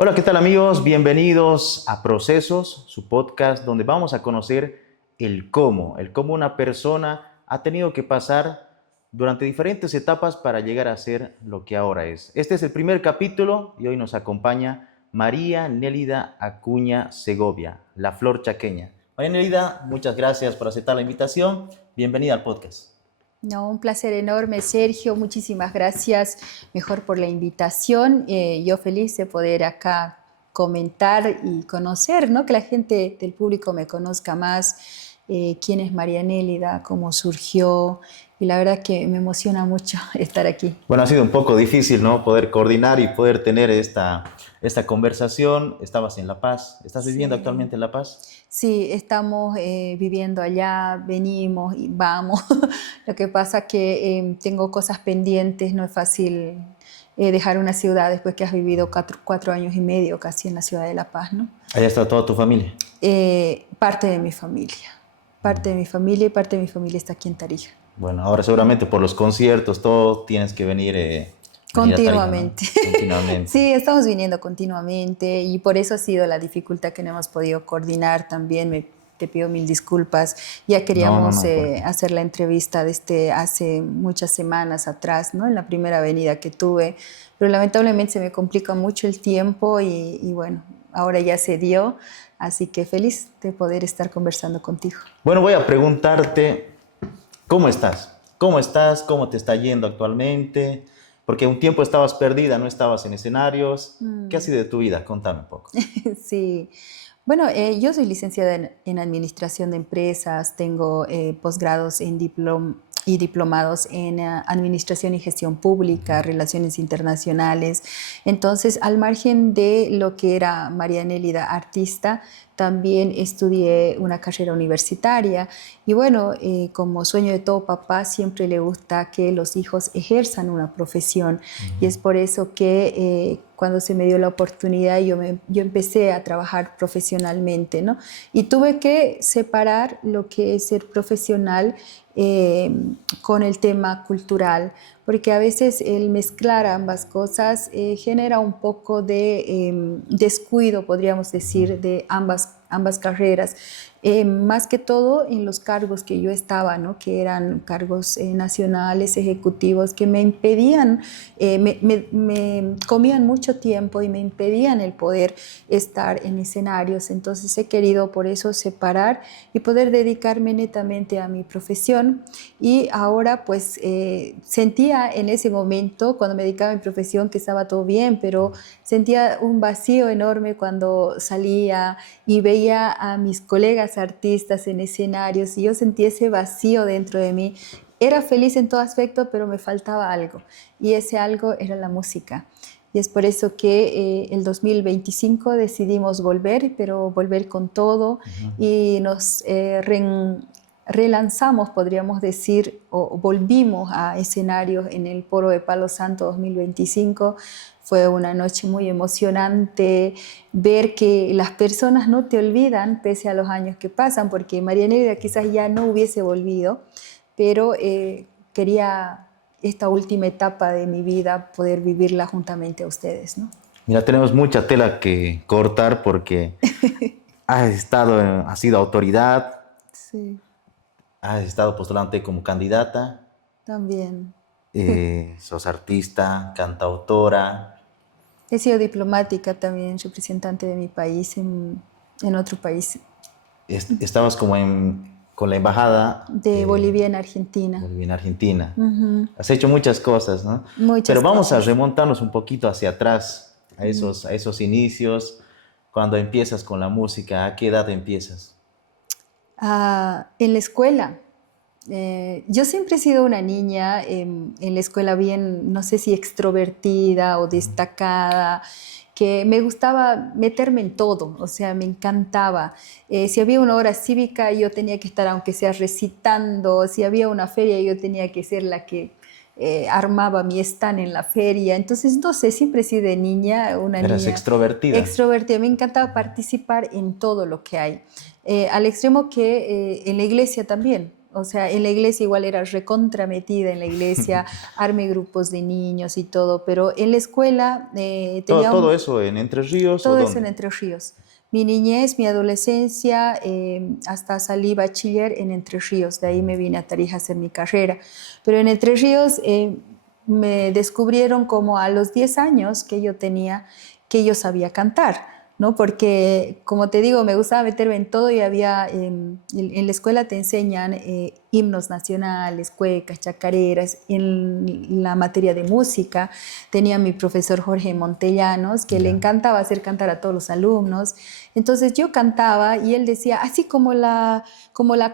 Hola, ¿qué tal amigos? Bienvenidos a Procesos, su podcast donde vamos a conocer el cómo una persona ha tenido que pasar durante diferentes etapas para llegar a ser lo que ahora es. Este es el primer capítulo y hoy nos acompaña María Nélida Acuña Segovia, la flor chaqueña. María Nélida, muchas gracias por aceptar la invitación. Bienvenida al podcast. No, un placer enorme, Sergio. Muchísimas gracias, mejor por la invitación. Yo feliz de poder acá comentar y conocer, ¿no? Que la gente del público me conozca más, quién es María Nélida, cómo surgió. Y la verdad que me emociona mucho estar aquí. Bueno, ha sido un poco difícil, ¿no? Poder coordinar y poder tener esta conversación. Estabas en La Paz. ¿Estás viviendo Sí. actualmente en La Paz? Sí, estamos viviendo allá, venimos y vamos. Lo que pasa que tengo cosas pendientes, no es fácil dejar una ciudad después que has vivido 4 años y medio casi en la ciudad de La Paz, ¿no? Allá está toda tu familia. Parte de mi familia, parte de mi familia y parte de mi familia está aquí en Tarija. Bueno, ahora seguramente por los conciertos, todo tienes que venir a Tarija, ¿no? Continuamente. Continuamente. Sí, estamos viniendo continuamente y por eso ha sido la dificultad que no hemos podido coordinar también. Te pido mil disculpas. Ya No, no, queríamos no, ¿por qué? hacer la entrevista desde hace muchas semanas atrás, ¿no? En la primera venida que tuve, pero lamentablemente se me complica mucho el tiempo y bueno, ahora ya se dio, así que feliz de poder estar conversando contigo. Bueno, voy a preguntarte, ¿cómo estás? ¿Cómo estás? ¿Cómo te está yendo actualmente? Porque un tiempo estabas perdida, no estabas en escenarios. ¿Qué ha sido de tu vida? Contame un poco. Sí, bueno, yo soy licenciada en Administración de Empresas, tengo posgrados en y diplomados en Administración y Gestión Pública, Relaciones Internacionales. Entonces, al margen de lo que era María Nélida artista, también estudié una carrera universitaria y bueno, como sueño de todo papá, siempre le gusta que los hijos ejerzan una profesión y es por eso que cuando se me dio la oportunidad yo empecé a trabajar profesionalmente, ¿no? Y tuve que separar lo que es ser profesional eh, con el tema cultural, porque a veces el mezclar ambas cosas genera un poco de descuido, podríamos decir, de ambas carreras. Más que todo en los cargos que yo estaba, ¿no? Que eran cargos nacionales, ejecutivos, que me impedían, me comían mucho tiempo y me impedían el poder estar en escenarios. Entonces he querido por eso separar y poder dedicarme netamente a mi profesión. Y ahora pues sentía en ese momento, cuando me dedicaba a mi profesión, que estaba todo bien, pero sentía un vacío enorme cuando salía y veía a mis colegas artistas en escenarios y yo sentía ese vacío dentro de mí. Era feliz en todo aspecto, pero me faltaba algo y ese algo era la música. Y es por eso que el 2025 decidimos volver, pero volver con todo y nos relanzamos, podríamos decir, o volvimos a escenarios en el Foro de Palo Santo 2025. Fue una noche muy emocionante ver que las personas no te olvidan pese a los años que pasan, porque María Negra quizás ya no hubiese volvido, pero quería esta última etapa de mi vida poder vivirla juntamente a ustedes, ¿no? Mira, tenemos mucha tela que cortar porque has sido autoridad, Sí, has estado postulante como candidata, también. sos artista, cantautora, He sido diplomática también, representante de mi país en otro país, estabas con la embajada de Bolivia en Argentina. en Argentina. Ujú. Has hecho muchas cosas, ¿no? Pero Muchas vamos a cosas. remontarnos un poquito hacia atrás, a esos inicios, cuando empiezas con la música. ¿A qué edad empiezas? En la escuela. Yo siempre he sido una niña en la escuela bien, no sé si extrovertida o destacada, que me gustaba meterme en todo, o sea, me encantaba. Si había una hora cívica, yo tenía que estar, aunque sea recitando, si había una feria, yo tenía que ser la que armaba mi stand en la feria. Entonces, no sé, siempre he sido de niña, una Eras niña extrovertida. extrovertida, me encantaba participar en todo lo que hay. Al extremo que en la iglesia también. O sea, en la iglesia igual era recontrametida en la iglesia, armé grupos de niños y todo, pero en la escuela ¿Todo eso en Entre Ríos o todo eso en dónde? Entre Ríos. Mi niñez, mi adolescencia, hasta salí bachiller en Entre Ríos. De ahí me vine a Tarija a hacer mi carrera. Pero en Entre Ríos me descubrieron como a los 10 años que yo tenía que yo sabía cantar, ¿no? Porque, como te digo, me gustaba meterme en todo y había, en la escuela te enseñan himnos nacionales, cuecas, chacareras. En la materia de música tenía mi profesor Jorge Montellanos, que le Ya. encantaba hacer cantar a todos los alumnos. Entonces yo cantaba y él decía, así como la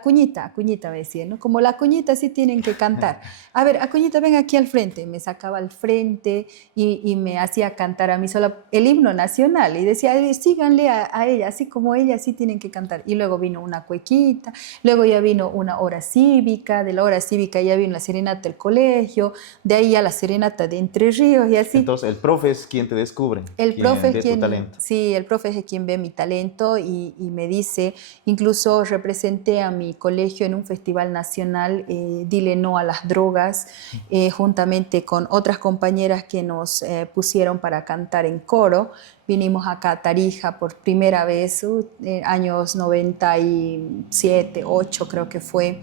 Cuñita me decía, ¿no? Como la Cuñita, así tienen que cantar. A ver, Acuñita, ven aquí al frente. Me sacaba al frente y me hacía cantar a mí sola el himno nacional. Y decía, síganle a ella, así como ella, así tienen que cantar. Y luego vino una cuequita, luego ya vino una hora cívica, de la hora cívica ya vino la serenata del colegio, de ahí ya la serenata de Entre Ríos y así. Entonces, el profe es quien te descubre, El profe quien es ve tu quien, talento. sí, el profe es quien ve mi talento y me dice, incluso representé a mi colegio en un festival nacional, Dile no a las drogas, juntamente con otras compañeras que nos pusieron para cantar en coro. Vinimos acá a Tarija por primera vez, años 97, 8 creo que fue,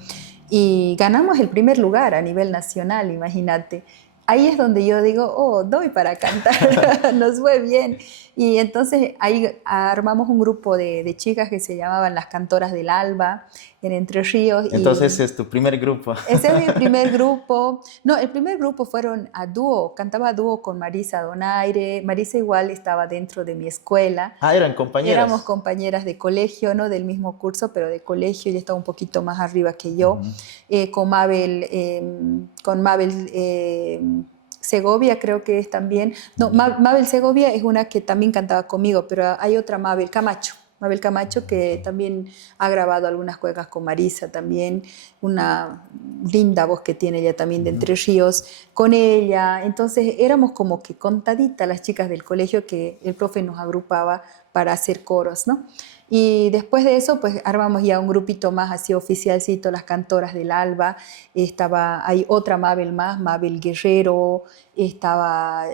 y ganamos el primer lugar a nivel nacional, imagínate. Ahí es donde yo digo, oh, doy para cantar, nos fue bien. Y entonces ahí armamos un grupo de chicas que se llamaban las Cantoras del Alba en Entre Ríos Entonces, y es tu primer grupo. ese es mi primer grupo. No, el primer grupo fueron a dúo, cantaba a dúo con Marisa Donaire. Marisa igual estaba dentro de mi escuela. Ah, eran Éramos compañeras. compañeras de colegio, no del mismo curso, pero de colegio. Ella estaba un poquito más arriba que yo. Ujú. Con Mabel Segovia creo que es también. No, Ya. Mabel Segovia es una que también cantaba conmigo, pero hay otra Mabel Camacho. Mabel Camacho que también ha grabado algunas cuecas con Marisa también, una linda voz que tiene ella también de Ujú. Entre Ríos, con ella. Entonces éramos como que contaditas las chicas del colegio que el profe nos agrupaba para hacer coros, ¿no? Y después de eso, pues armamos ya un grupito más así oficialcito, las Cantoras del Alba. Hay otra Mabel más, Mabel Guerrero, estaba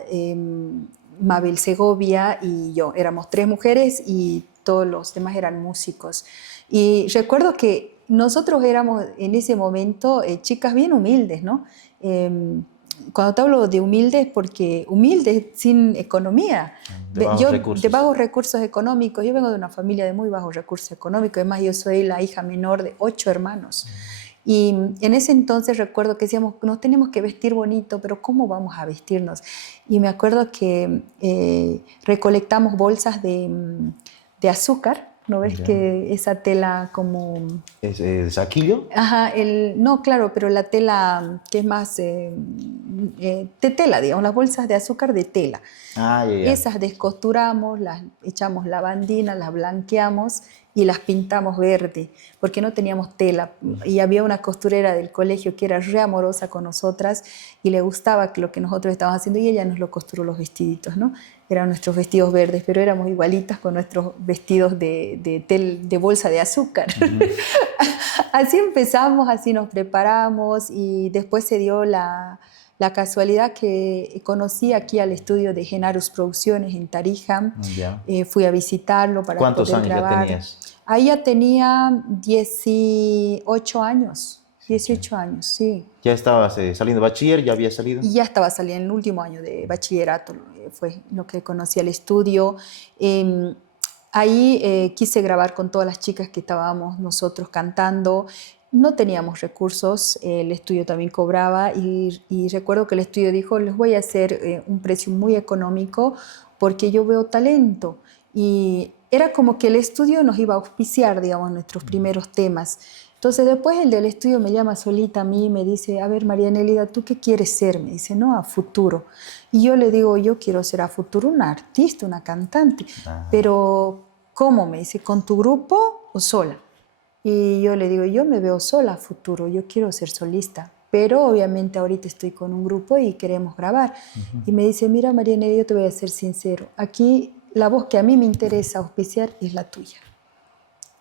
Mabel Segovia y yo. Éramos 3 mujeres y todos los demás eran músicos. Y recuerdo que nosotros éramos en ese momento chicas bien humildes, ¿no? Cuando te hablo de humildes, porque humildes sin economía. De bajos Yo de recursos. bajos recursos económicos, yo vengo de una familia de muy bajos recursos económicos, además yo soy la hija menor de 8 hermanos. Y en ese entonces recuerdo que decíamos, nos tenemos que vestir bonito, pero ¿cómo vamos a vestirnos? Y me acuerdo que recolectamos bolsas de azúcar, ¿no ves Ya. que esa tela como... ¿Es saquillo? Ajá, no, claro, pero la tela que es más de tela, digamos, las bolsas de azúcar de tela. Ah, ya, ya. Esas descosturamos, las echamos lavandina, las blanqueamos y las pintamos verde, porque no teníamos tela. Y había una costurera del colegio que era re amorosa con nosotras y le gustaba lo que nosotros estábamos haciendo y ella nos lo costuró los vestiditos, ¿no? Eran nuestros vestidos verdes, pero éramos igualitas con nuestros vestidos de bolsa de azúcar. Ujú. Así empezamos, así nos preparamos y después se dio la casualidad que conocí aquí al estudio de Genarus Producciones en Tarija. Ya. Fui a visitarlo para ¿Cuántos poder años ya grabar. tenías? Ahí ya tenía 18 años, 18 18 años, sí. ¿Ya estabas saliendo de bachiller? ¿Ya había salido? Y ya estaba saliendo en el último año de bachillerato, fue lo que conocí al estudio. Eh, Ahí quise grabar con todas las chicas que estábamos nosotros cantando. No teníamos recursos, el estudio también cobraba y recuerdo que el estudio dijo, les voy a hacer un precio muy económico porque yo veo talento. Y era como que el estudio nos iba a auspiciar, digamos, nuestros primeros temas. Entonces después el del estudio me llama solita a mí y me dice, a ver, María Nelida, ¿tú qué quieres ser? Me dice, no, a futuro. Y yo le digo, yo quiero ser a futuro una artista, una cantante. Ah, Pero, ¿cómo? Me dice, ¿con tu grupo o sola? Y yo le digo, yo me veo sola a futuro, yo quiero ser solista. Pero obviamente ahorita estoy con un grupo y queremos grabar. Y me dice, mira, María Nelida, yo te voy a ser sincero. Aquí la voz que a mí me interesa auspiciar es la tuya.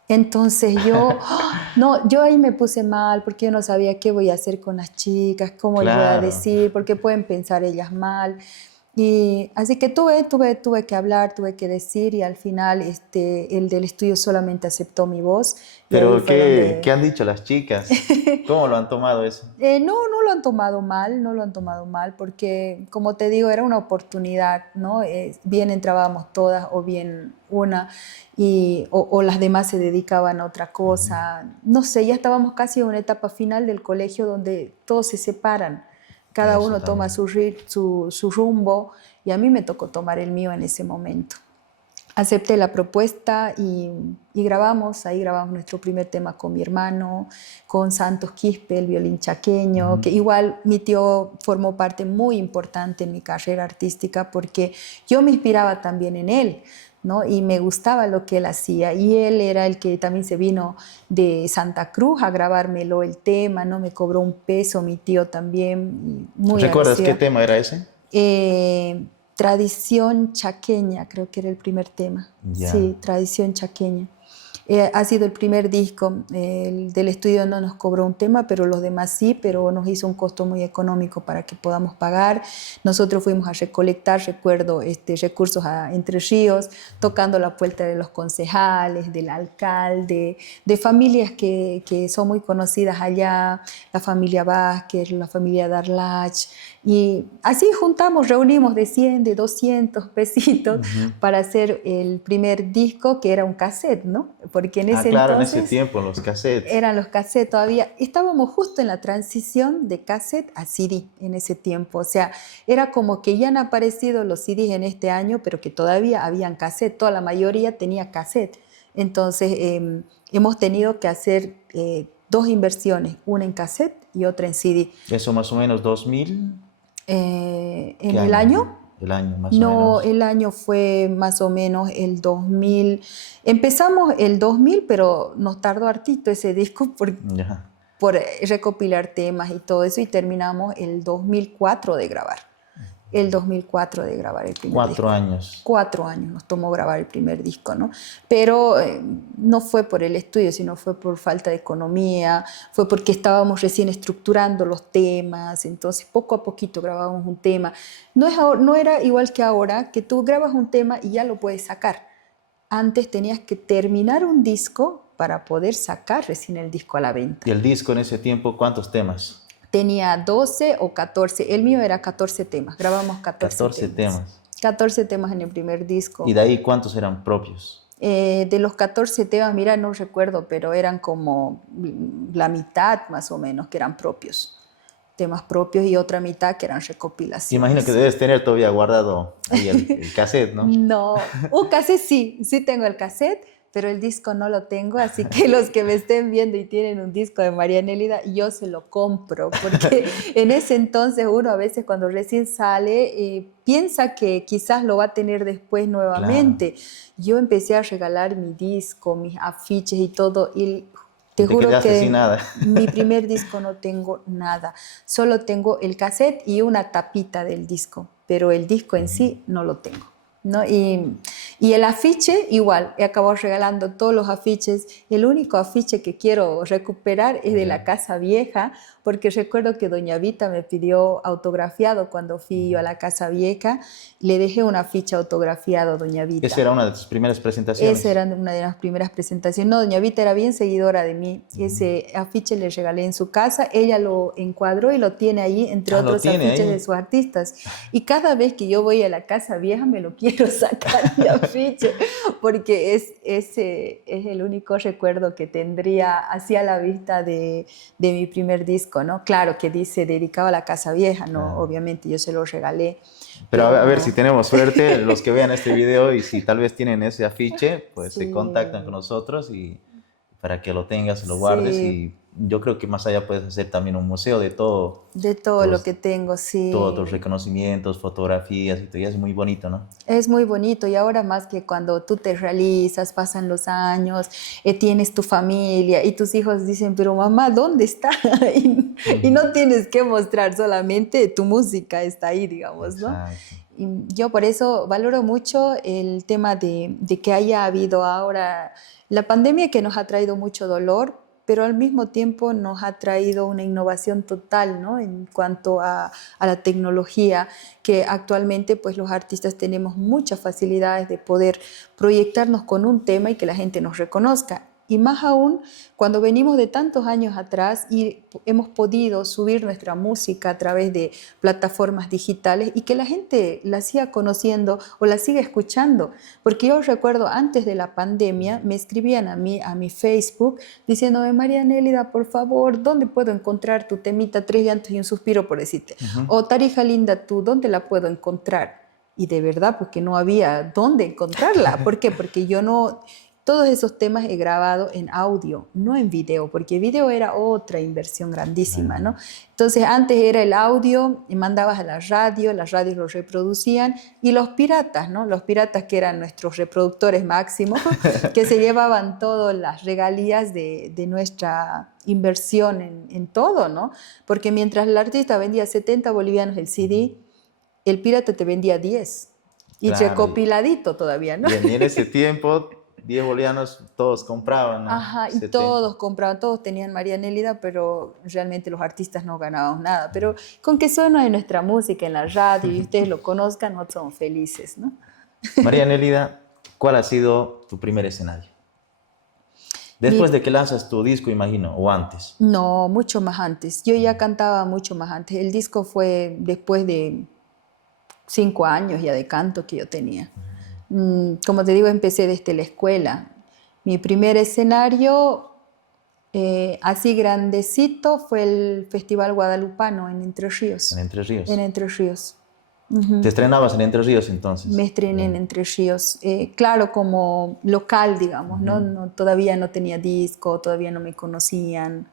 Entonces yo, no, yo ahí me puse mal porque yo no sabía qué voy a hacer con las chicas, cómo les voy a Claro, decir, porque pueden pensar ellas mal. Y así que tuve que hablar, tuve que decir y al final el del estudio solamente aceptó mi voz y ahí pero fue ¿qué donde han dicho las chicas? ¿Cómo lo han tomado eso? no lo han tomado mal, no lo han tomado mal, porque como te digo, era una oportunidad, ¿no? Bien entrábamos todas o bien una, o las demás se dedicaban a otra cosa. No sé, ya estábamos casi en una etapa final del colegio donde todos se separan, cada Eso uno toma también. su rumbo y a mí me tocó tomar el mío en ese momento. Acepté la propuesta y grabamos, ahí grabamos nuestro primer tema con mi hermano, con Santos Quispe, el violín chaqueño, Ujú. que igual mi tío formó parte muy importante en mi carrera artística porque yo me inspiraba también en él, ¿no? Y me gustaba lo que él hacía. Y él era el que también se vino de Santa Cruz a grabármelo el tema, ¿no? Me cobró un peso, mi tío también, muy ¿Recuerdas qué agradecida. tema era ese? Tradición chaqueña, creo que era el primer tema. Ya. Sí, Tradición chaqueña. Ha sido el primer disco. El del estudio no nos cobró un tema, pero los demás sí, pero nos hizo un costo muy económico para que podamos pagar. Nosotros fuimos a recolectar, recuerdo, recursos a Entre Ríos, tocando la puerta de los concejales, del alcalde, de familias que son muy conocidas allá, la familia Vázquez, la familia Darlach, y así juntamos, reunimos de 100, de 200 pesitos Ujú. para hacer el primer disco, que era un cassette, ¿no? Porque en Ah, ese claro, en ese entonces tiempo, los cassettes. eran los cassettes todavía. Estábamos justo en la transición de cassette a CD en ese tiempo. O sea, era como que ya han aparecido los CDs en este año, pero que todavía habían cassette. Toda la mayoría tenía cassette. Entonces, hemos tenido que hacer dos inversiones, una en cassette y otra en CD. Eso más o menos 2000. En ¿Qué el año? año, El año más o no, menos. el año fue más o menos el 2000. Empezamos el 2000, pero nos tardó hartito ese disco Ya. por recopilar temas y todo eso y terminamos el 2004 de grabar. El 2004 de grabar el primer Cuatro disco. años. 4 años nos tomó grabar el primer disco, ¿no? Pero no fue por el estudio, sino fue por falta de economía, fue porque estábamos recién estructurando los temas, entonces poco a poquito grabábamos un tema. No era igual que ahora, que tú grabas un tema y ya lo puedes sacar. Antes tenías que terminar un disco para poder sacar recién el disco a la venta. ¿Y el disco en ese tiempo, cuántos temas? Tenía 12 o 14, el mío era 14 temas, grabamos 14 14 temas. temas. 14 temas en el primer ¿Y disco. de ahí cuántos eran propios? De los 14 temas, mira, no recuerdo, pero eran como la mitad más o menos que eran propios, temas propios y otra mitad que eran Imagino que recopilaciones. debes tener todavía guardado ahí el cassette, ¿no? No, un cassette sí tengo el cassette, pero el disco no lo tengo, así que los que me estén viendo y tienen un disco de María Nélida, yo se lo compro, porque en ese entonces uno a veces cuando recién sale piensa que quizás lo va a tener después Claro. nuevamente. Yo empecé a regalar mi disco, mis afiches y todo, y Y te te juro quedaste sin que nada. mi primer disco no tengo nada, solo tengo el cassette y una tapita del disco, pero el disco en sí no lo tengo, ¿no? Y el afiche igual, he acabado regalando todos los afiches. El único afiche que quiero recuperar es de la Ya. Casa Vieja, porque recuerdo que doña Vita me pidió autografiado cuando fui yo a la Casa Vieja, le dejé un afiche autografiado a doña Esa Vita. era una de tus primeras Esa presentaciones. era una de las primeras presentaciones. No, doña Vita era bien seguidora de mí. Ese afiche le regalé en su casa. Ella lo encuadró y lo tiene ahí, entre Ah, lo otros tiene afiches de ahí. sus artistas. Y cada vez que yo voy a la Casa Vieja me lo quiero sacar mi afiche, porque ese es el único recuerdo que tendría así a la vista de mi primer disco, ¿no? Claro que dice dedicado a la Casa Vieja, ¿no? Claro. Obviamente yo se lo regalé, Pero a ver si pero tenemos suerte, los que vean este video y si tal vez tienen ese afiche, pues se contactan con sí, nosotros y para que lo tengas, lo guardes sí. y yo creo que más allá puedes hacer también un museo de todo, De todo lo tus, que tengo, todos tus sí. reconocimientos, fotografías y todo, y es muy bonito, ¿no? Es muy bonito y ahora más que cuando tú te realizas, pasan los años, tienes tu familia y tus hijos dicen, pero mamá, ¿dónde está? Y Ujú. no tienes que mostrar, solamente tu música está ahí, digamos, ¿no? Exacto. Y yo por eso valoro mucho el tema de que haya habido ahora la pandemia que nos ha traído mucho dolor, pero al mismo tiempo nos ha traído una innovación total, ¿no? En cuanto a la tecnología, que actualmente pues los artistas tenemos muchas facilidades de poder proyectarnos con un tema y que la gente nos reconozca. Y más aún cuando venimos de tantos años atrás y hemos podido subir nuestra música a través de plataformas digitales y que la gente la siga conociendo o la siga escuchando. Porque yo recuerdo antes de la pandemia me escribían a mi Facebook diciéndome: María Nélida, por favor, ¿dónde puedo encontrar tu temita Tres llantos y un suspiro, por decirte? O Tarija linda tú, ¿dónde la puedo encontrar? Y de verdad, porque no había dónde encontrarla. ¿Por qué? Porque yo no... Todos esos temas he grabado en audio, no en video, porque video era otra inversión grandísima, ¿no? Entonces antes era el audio, y mandabas a las radios lo reproducían, y los piratas, ¿no? Los piratas que eran nuestros reproductores máximos, que se llevaban todas las regalías de nuestra inversión en todo, ¿no? Porque mientras el artista vendía 70 bolivianos el CD, el pirata te vendía 10, y Claro, recopiladito todavía, ¿no? y en ese tiempo 10 bolivianos todos compraban, ¿no? Ajá, y 70. todos compraban, todos tenían María Nélida, pero realmente los artistas no ganábamos nada. Pero con que suene nuestra música en la radio y ustedes lo conozcan, nosotros somos felices, ¿no? María Nélida, ¿cuál ha sido tu primer escenario? Después de que lanzas tu disco, imagino, o antes. No, mucho más antes. Yo ya cantaba mucho más antes. El disco fue después de 5 años ya de canto que yo tenía. Como te digo, empecé desde la escuela. Mi primer escenario, así grandecito, fue el Festival Guadalupano en Entre Ríos. En Entre Ríos. En Entre Ríos. ¿Te estrenabas en Entre Ríos entonces? Me estrené en Entre Ríos. Claro, como local, digamos, ¿no? Todavía no tenía disco, todavía no me conocían.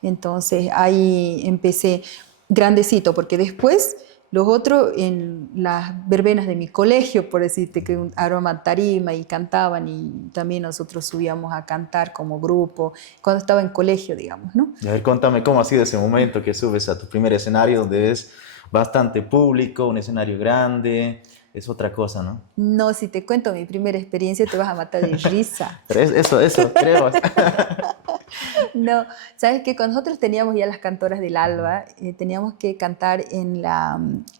Entonces ahí empecé grandecito, porque después los otros en las verbenas de mi colegio, por decirte, que un aroma tarima y cantaban, y también nosotros subíamos a cantar como grupo cuando estaba en colegio, digamos, ¿no? A ver, contame cómo ha sido ese momento que subes a tu primer escenario donde ves bastante público, un escenario grande, es otra cosa, ¿no? No, si te cuento mi primera experiencia te vas a matar de risa. Pero eso, creo. No, sabes que cuando nosotros teníamos ya las cantoras del Alba, teníamos que cantar en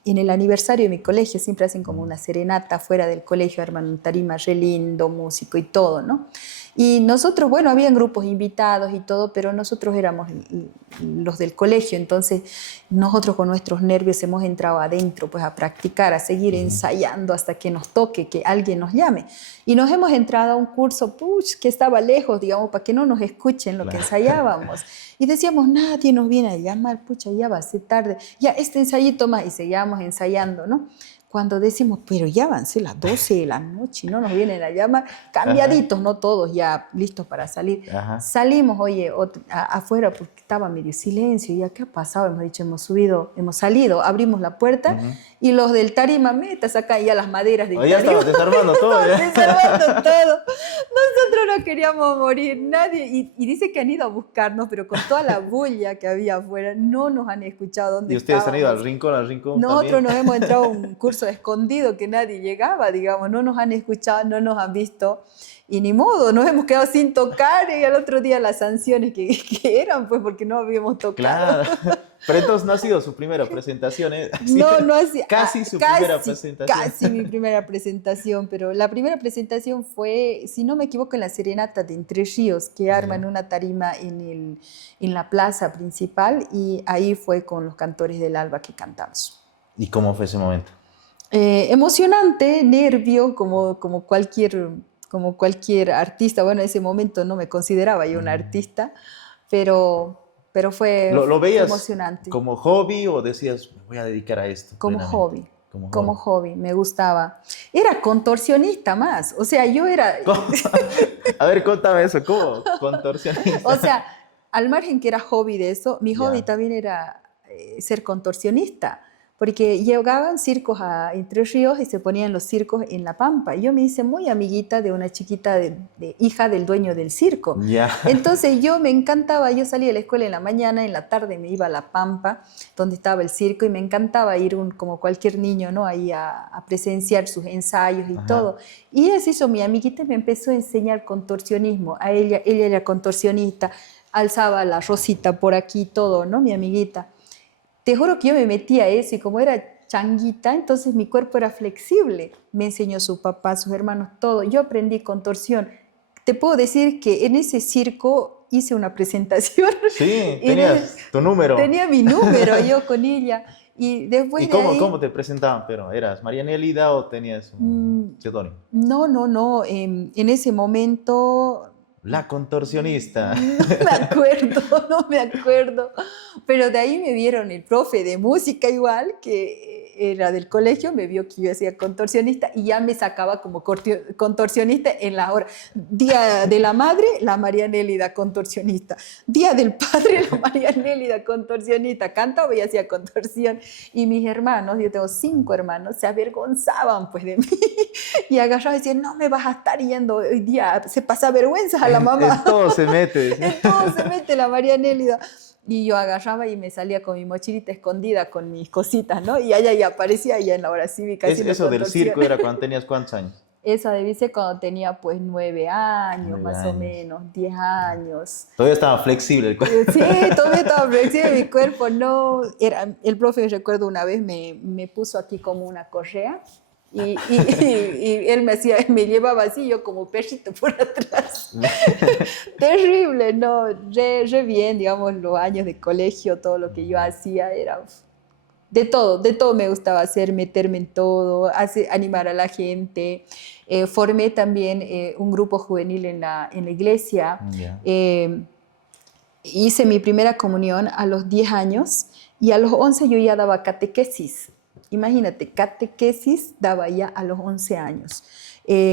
el aniversario de mi colegio. Siempre hacen como una serenata fuera del colegio, arman un tarima re lindo, músico y todo, ¿no? Y nosotros, bueno, habían grupos invitados y todo, pero nosotros éramos los del colegio, entonces nosotros con nuestros nervios hemos entrado adentro, pues a practicar, a seguir ensayando hasta que nos toque, que alguien nos llame. Y nos hemos entrado a un curso, que estaba lejos, digamos, para que no nos escuchen lo que ensayábamos. Y decíamos, nadie nos viene a llamar, pucha, ya va a ser tarde, ya este ensayito más, y seguíamos ensayando, ¿no? Cuando decimos, pero ya van a ser las 12 de la noche y no nos vienen a llamar, cambiaditos, no todos ya listos para salir. Ajá. Salimos, oye, afuera porque estaba medio silencio, ya qué ha pasado, hemos dicho, hemos salido, abrimos la puerta y los del tarima meta sacan ya las maderas del Ya tarima. estaba desarmando todo. Desarmando todo. Nosotros no queríamos morir, nadie, y dice que han ido a buscarnos, pero con toda la bulla que había afuera, no nos han escuchado dónde ¿Y ustedes estábamos. han ido al rincón Nosotros también? nos hemos entrado a un curso escondido que nadie llegaba, digamos, no nos han escuchado, no nos han visto, y ni modo, nos hemos quedado sin tocar, y al otro día las sanciones que eran, pues porque no habíamos tocado. Claro, pero entonces no ha sido su primera presentación, ¿eh? No hacía. Casi su primera presentación. Casi mi primera presentación, pero la primera presentación fue, si no me equivoco, en la Serenata de Entre Ríos, que arman una tarima en la plaza principal, y ahí fue con los cantores del Alba que cantamos. ¿Y cómo fue ese momento? Emocionante, nervio, como cualquier artista. Bueno, en ese momento no me consideraba yo una artista, pero fue, ¿Lo veías fue emocionante. como hobby o decías, me voy a dedicar a esto? Como hobby. Como Como hobby, me gustaba. Era contorsionista más, o sea, yo era... A ver, contame eso, ¿cómo? Contorsionista. O sea, al margen que era hobby de eso, mi hobby Ya. también era ser contorsionista, porque llegaban circos a Entre Ríos y se ponían los circos en La Pampa. Yo me hice muy amiguita de una chiquita, hija del dueño del circo. Ya. Entonces yo me encantaba, yo salía de la escuela en la mañana, en la tarde me iba a La Pampa, donde estaba el circo, y me encantaba ir como cualquier niño, ¿no? Ahí a presenciar sus ensayos y Ajá. todo. Y ella se hizo mi amiguita y me empezó a enseñar contorsionismo. A ella era contorsionista, alzaba la rosita por aquí, todo, ¿no? Mi amiguita. Te juro que yo me metía a eso y como era changuita, entonces mi cuerpo era flexible. Me enseñó su papá, sus hermanos, todo. Yo aprendí contorsión. Te puedo decir que en ese circo hice una presentación. Sí, y tenías tu número. tenía mi número yo con ella. Y después ¿Y de ahí... cómo te presentaban? Pero, ¿eras María Nélida o tenías un seudónimo? No. En ese momento La contorsionista. no me acuerdo, no me acuerdo. Pero de ahí me vieron el profe de música igual, que era del colegio, me vio que yo hacía contorsionista y ya me sacaba como contorsionista en la hora. Día de la madre, la María Nélida contorsionista. Día del padre, la María Nélida contorsionista. Cantaba y hacía contorsión. Y mis hermanos, yo tengo 5 hermanos, se avergonzaban pues de mí. Y agarraban y decían, no me vas a estar yendo hoy día, se pasa vergüenza a la mamá. En todo se mete. En todo se mete la María Nélida. Y yo agarraba y me salía con mi mochilita escondida, con mis cositas, ¿no? Y allá ya aparecía ya en la hora cívica. Eso del circo era cuando tenías ¿cuántos años? Eso debí ser cuando tenía pues 9 años, 9 más años. o menos, 10 años. Todavía estaba flexible el cuerpo. Sí, todavía estaba flexible mi cuerpo, no. El profe, recuerdo una vez, me puso aquí como una correa. Y él me llevaba así, yo como perrito por atrás. Terrible, ¿no? Re bien, digamos, los años de colegio, todo lo que yo hacía era de todo me gustaba hacer, meterme en todo, animar a la gente. Formé también un grupo juvenil en la iglesia. Ya. Hice mi primera comunión a los 10 años y a los 11 yo ya daba catequesis. Imagínate, catequesis daba ya a los 11 años.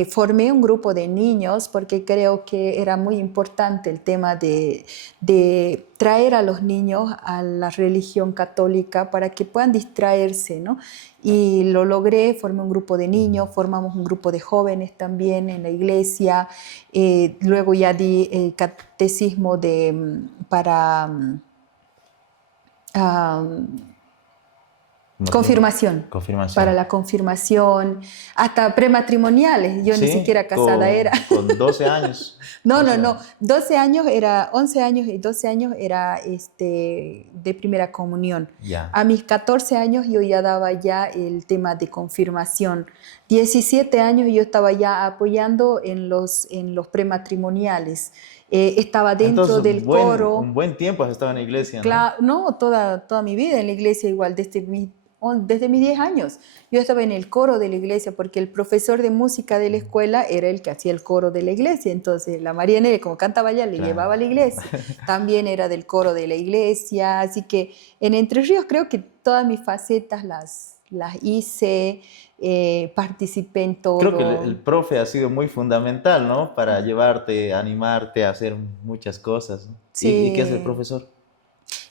Formé un grupo de niños porque creo que era muy importante el tema de traer a los niños a la religión católica para que puedan distraerse, ¿no? Y lo logré, formé un grupo de niños, formamos un grupo de jóvenes también en la iglesia. Luego ya di catecismo para... confirmación. Para la confirmación, hasta prematrimoniales. Yo Sí, ni siquiera casada era. Con 12 años. No. 12 años era, 11 años y 12 años era de primera comunión. Ya. A mis 14 años yo ya daba ya el tema de confirmación. 17 años yo estaba ya apoyando en los prematrimoniales. Estaba dentro Entonces, del coro. Un buen tiempo has estado en la iglesia, ¿no? Claro, no, toda mi vida en la iglesia igual, desde mis 10 años. Yo estaba en el coro de la iglesia porque el profesor de música de la escuela era el que hacía el coro de la iglesia. Entonces, la María Nere, como cantaba allá, le llevaba a la iglesia. También era del coro de la iglesia. Así que en Entre Ríos creo que todas mis facetas las hice, participé en todo. Creo que el profe ha sido muy fundamental, ¿no? Para llevarte, animarte a hacer muchas cosas, ¿no? Sí. ¿Y qué es el profesor?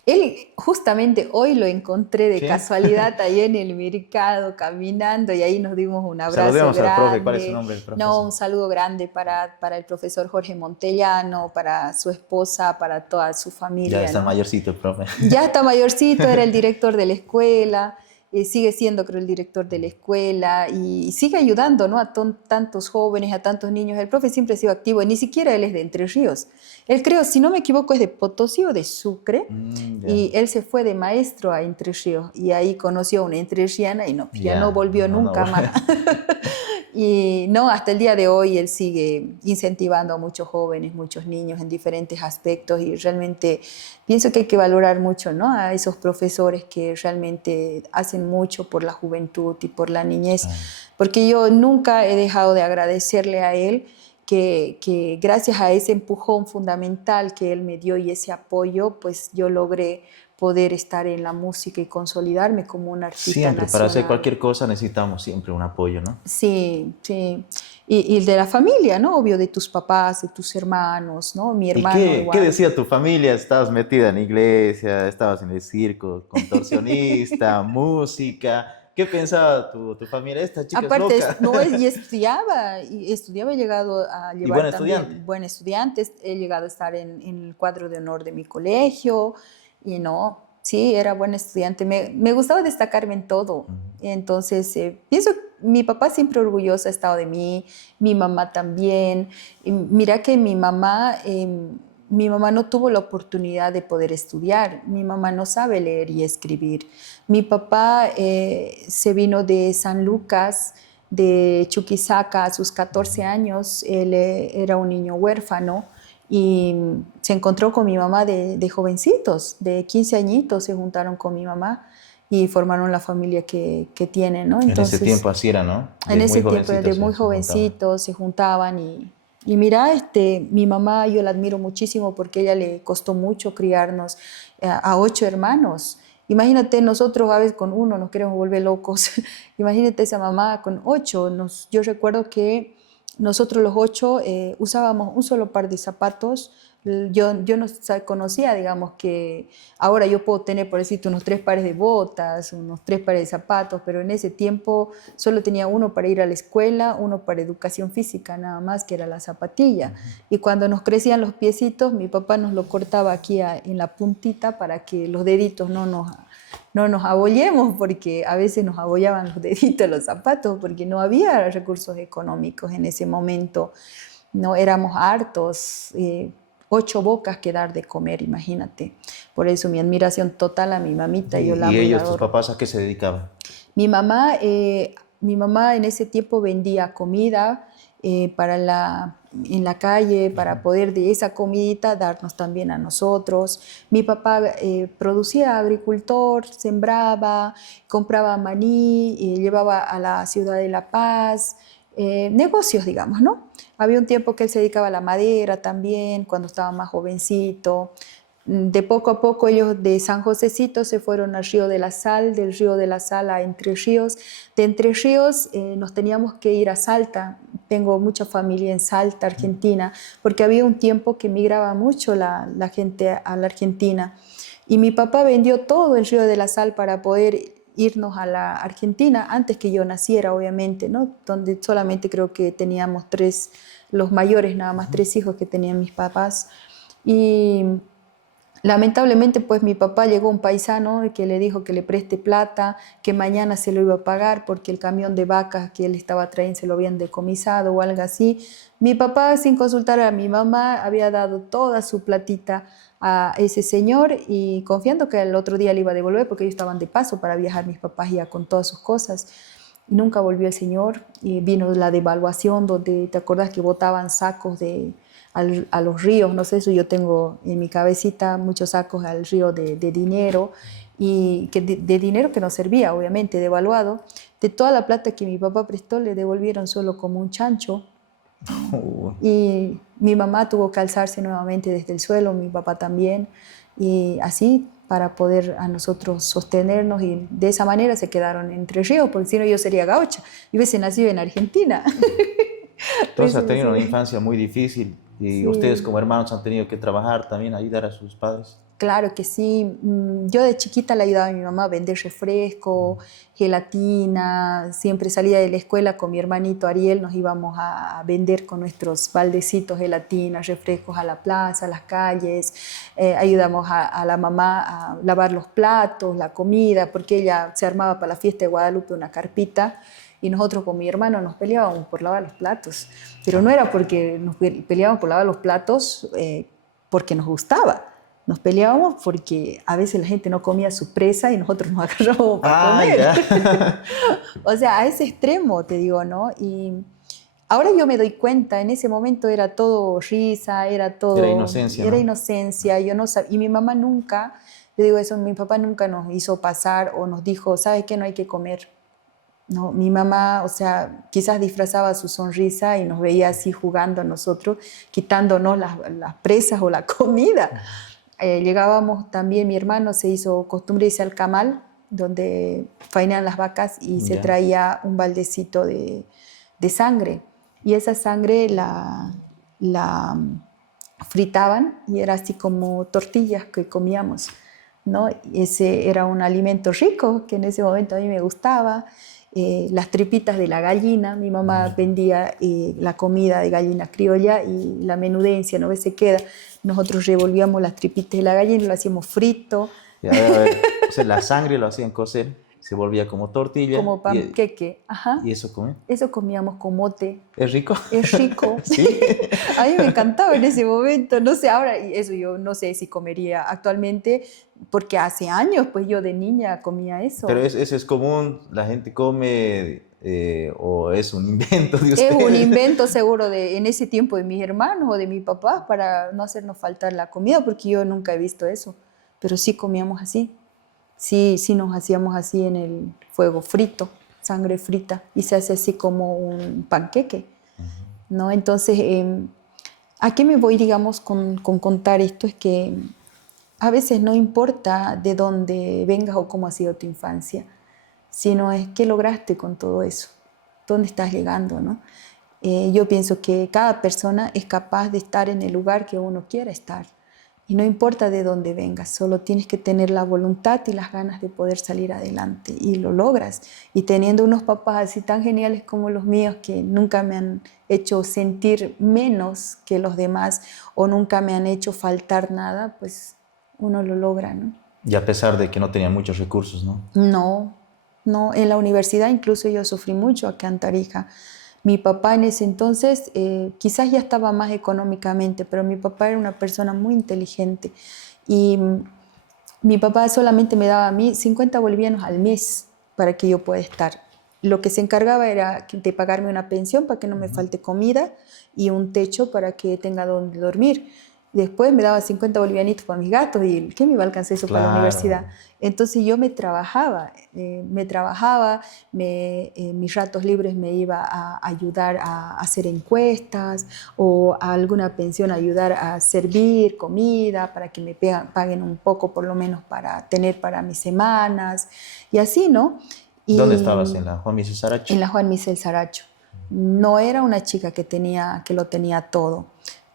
Él justamente hoy lo encontré de ¿Sí? casualidad ahí en el mercado caminando y ahí nos dimos un abrazo Saludemos grande. al profe. ¿Cuál es su nombre del profesor? No, un saludo grande para el profesor Jorge Montellano, para su esposa, para toda su familia. Ya está ¿no? mayorcito el profe. Ya está mayorcito, era el director de la escuela. Sigue siendo, creo, el director de la escuela y sigue ayudando, ¿no? a tantos jóvenes, a tantos niños. El profe siempre ha sido activo, ni siquiera él es de Entre Ríos. Él, creo, si no me equivoco, es de Potosí o de Sucre, y él se fue de maestro a Entre Ríos y ahí conoció a una entrerriana y ya no volvió nunca más. Y no, hasta el día de hoy él sigue incentivando a muchos jóvenes, muchos niños en diferentes aspectos y realmente pienso que hay que valorar mucho, ¿no? a esos profesores que realmente hacen mucho por la juventud y por la niñez, porque yo nunca he dejado de agradecerle a él que gracias a ese empujón fundamental que él me dio y ese apoyo, pues yo logré poder estar en la música y consolidarme como un artista Siempre, nacional. para hacer cualquier cosa necesitamos siempre un apoyo, ¿no? Sí, sí. y de la familia, ¿no? Obvio, de tus papás, de tus hermanos, ¿no? Mi ¿Y hermano qué igual. decía tu familia? ¿Estabas metida en iglesia? ¿Estabas en el circo? ¿Contorsionista? ¿Música? ¿Qué pensaba tu familia? Esta chica es Aparte, loca. no, y estudiaba, he llegado a Y buen llevar estudiante. también buen estudiante, he llegado a estar en el cuadro de honor de mi colegio, y no, sí, era buen estudiante, me gustaba destacarme en todo. Entonces, pienso, mi papá siempre orgulloso ha estado de mí, mi mamá también. Y mira que mi mamá no tuvo la oportunidad de poder estudiar, mi mamá no sabe leer y escribir. Mi papá se vino de San Lucas, de Chuquisaca, a sus 14 años. Él era un niño huérfano y se encontró con mi mamá de jovencitos, de 15 añitos, se juntaron con mi mamá y formaron la familia que tienen, ¿no? En ese Entonces, tiempo así era, ¿no? en De muy ese tiempo, de jovencitos muy se juntaban. jovencitos, se juntaban y mira, mi mamá yo la admiro muchísimo porque ella le costó mucho criarnos a 8 hermanos. Imagínate, nosotros a veces con uno nos queremos volver locos. Imagínate esa mamá con 8. Yo recuerdo que nosotros los 8 usábamos un solo par de zapatos. Yo no conocía, digamos, que ahora yo puedo tener, por decirte, unos 3 pares de botas, unos 3 pares de zapatos, pero en ese tiempo solo tenía uno para ir a la escuela, uno para educación física, nada más, que era la zapatilla. Y cuando nos crecían los piecitos, mi papá nos lo cortaba aquí en la puntita para que los deditos no nos abollemos, porque a veces nos abollaban los deditos los zapatos, porque no había recursos económicos en ese momento. No éramos hartos, 8 bocas que dar de comer, imagínate. Por eso mi admiración total a mi mamita, yo la Y amo y la ellos, tus adoro. papás, ¿a qué se dedicaban? Mi mamá en ese tiempo vendía comida en la calle para poder de esa comidita darnos también a nosotros. Mi papá producía agricultor, sembraba, compraba maní, llevaba a la ciudad de La Paz, negocios, digamos, ¿no? Había un tiempo que él se dedicaba a la madera también, cuando estaba más jovencito. De poco a poco ellos de San Josecito se fueron al Río de la Sal, del Río de la Sal a Entre Ríos. De Entre Ríos nos teníamos que ir a Salta. Tengo mucha familia en Salta, Argentina, porque había un tiempo que migraba mucho la gente a la Argentina. Y mi papá vendió todo el Río de la Sal para poder irnos a la Argentina antes que yo naciera, obviamente, ¿no? Donde solamente creo que teníamos los mayores, nada más 3 hijos que tenían mis papás. Y lamentablemente, pues mi papá llegó un paisano que le dijo que le preste plata, que mañana se lo iba a pagar porque el camión de vacas que él estaba trayendo se lo habían decomisado o algo así. Mi papá, sin consultar a mi mamá, había dado toda su platita a ese señor y confiando que el otro día le iba a devolver porque ellos estaban de paso para viajar mis papás ya con todas sus cosas. Y nunca volvió el señor y vino la devaluación donde te acordás que botaban sacos a los ríos, no sé, eso yo tengo en mi cabecita muchos sacos al río de dinero y de dinero que no servía, obviamente, devaluado. De toda la plata que mi papá prestó le devolvieron solo como un chancho Uh, y mi mamá tuvo que alzarse nuevamente desde el suelo, mi papá también, y así para poder a nosotros sostenernos y de esa manera se quedaron Entre Ríos, porque si no yo sería gaucha, yo hubiese nacido en Argentina. Entonces has Hubiese tenido una nacido- infancia muy difícil y ustedes Sí. como hermanos han tenido que trabajar también, ayudar a sus padres. Claro que sí. Yo de chiquita le ayudaba a mi mamá a vender refresco, gelatina. Siempre salía de la escuela con mi hermanito Ariel, nos íbamos a vender con nuestros baldecitos, gelatinas, refrescos a la plaza, a las calles. Ayudamos a la mamá a lavar los platos, la comida, porque ella se armaba para la fiesta de Guadalupe una carpita y nosotros con mi hermano nos peleábamos por lavar los platos. Pero no era porque nos peleábamos por lavar los platos porque nos gustaba. Nos peleábamos porque a veces la gente no comía su presa y nosotros nos agarrábamos para Ah, comer. ya. O sea, a ese extremo te digo, ¿no? Y ahora yo me doy cuenta, en ese momento era todo risa, Era inocencia, era ¿no? inocencia, yo no sabía, y mi mamá nunca, yo digo eso, mi papá nunca nos hizo pasar o nos dijo, ¿sabes qué? No hay que comer. No, mi mamá, o sea, quizás disfrazaba su sonrisa y nos veía así jugando a nosotros, quitándonos las presas o la comida. Llegábamos también, mi hermano se hizo costumbre irse al camal, donde faenan las vacas y se Ya. traía un baldecito de sangre. y esa sangre la fritaban y era así como tortillas que comíamos, ¿no? Ese era un alimento rico que en ese momento a mí me gustaba. Las tripitas de la gallina, mi mamá vendía la comida de gallina criolla y la menudencia, ¿no ves? Se queda. Nosotros revolvíamos las tripitas de la gallina y lo hacíamos frito, Ya, a ver, o sea, la sangre lo hacían cocer, se volvía como tortilla como panqueque. Ajá. y eso come. Eso comíamos con mote. ¿Es rico? Es rico. Sí. A mí me encantaba en ese momento. No sé, ahora, y eso yo no sé si comería actualmente, porque hace años, pues yo de niña comía eso. Pero ese es común, la gente come o es un invento de Es un ustedes. invento seguro de en ese tiempo de mis hermanos o de mi papá para no hacernos faltar la comida, porque yo nunca he visto eso. Pero sí comíamos así. Sí, sí nos hacíamos así en el fuego frito, sangre frita, y se hace así como un panqueque, ¿no? Entonces, ¿a qué me voy, digamos, con contar esto? Es que a veces no importa de dónde vengas o cómo ha sido tu infancia, sino es qué lograste con todo eso, dónde estás llegando, ¿no? Yo pienso que cada persona es capaz de estar en el lugar que uno quiera estar. Y no importa de dónde vengas, solo tienes que tener la voluntad y las ganas de poder salir adelante y lo logras. Y teniendo unos papás así tan geniales como los míos que nunca me han hecho sentir menos que los demás o nunca me han hecho faltar nada, pues uno lo logra, ¿no? Y a pesar de que no tenía muchos recursos, ¿no? No, no, en la universidad incluso yo sufrí mucho acá en Tarija. Mi papá en ese entonces quizás ya estaba más económicamente, pero mi papá era una persona muy inteligente y mi papá solamente me daba a mí 50 bolivianos al mes para que yo pueda estar. Lo que se encargaba era de pagarme una pensión para que no me falte comida y un techo para que tenga donde dormir. Después me daba 50 bolivianitos para mis gatos y ¿qué me iba a alcanzar eso para la Claro. universidad? Entonces yo mis ratos libres me iba a ayudar a hacer encuestas o a alguna pensión a ayudar a servir comida para que me paguen un poco por lo menos para tener para mis semanas y así, ¿no? ¿Dónde Y estabas? ¿En la Juan Mises Saracho? en la Juan Michel Saracho. No era una chica que lo tenía todo,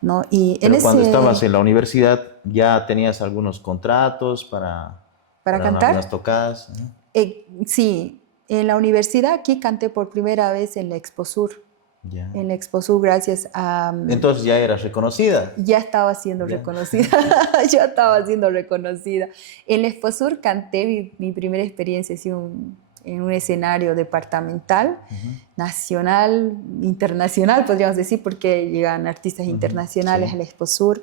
¿no? Y en Pero cuando estabas ese, en la universidad ya tenías algunos contratos para para algunas cantar, tocadas, ¿no? sí, en la universidad aquí canté por primera vez en la Exposur. Ya. En la Exposur, gracias a... Entonces ya eras reconocida. ya estaba siendo Ya. reconocida, ya estaba siendo reconocida. En la Exposur canté mi primera experiencia así, en un escenario departamental, nacional, internacional, podríamos decir, porque llegan artistas internacionales Sí. a la Exposur.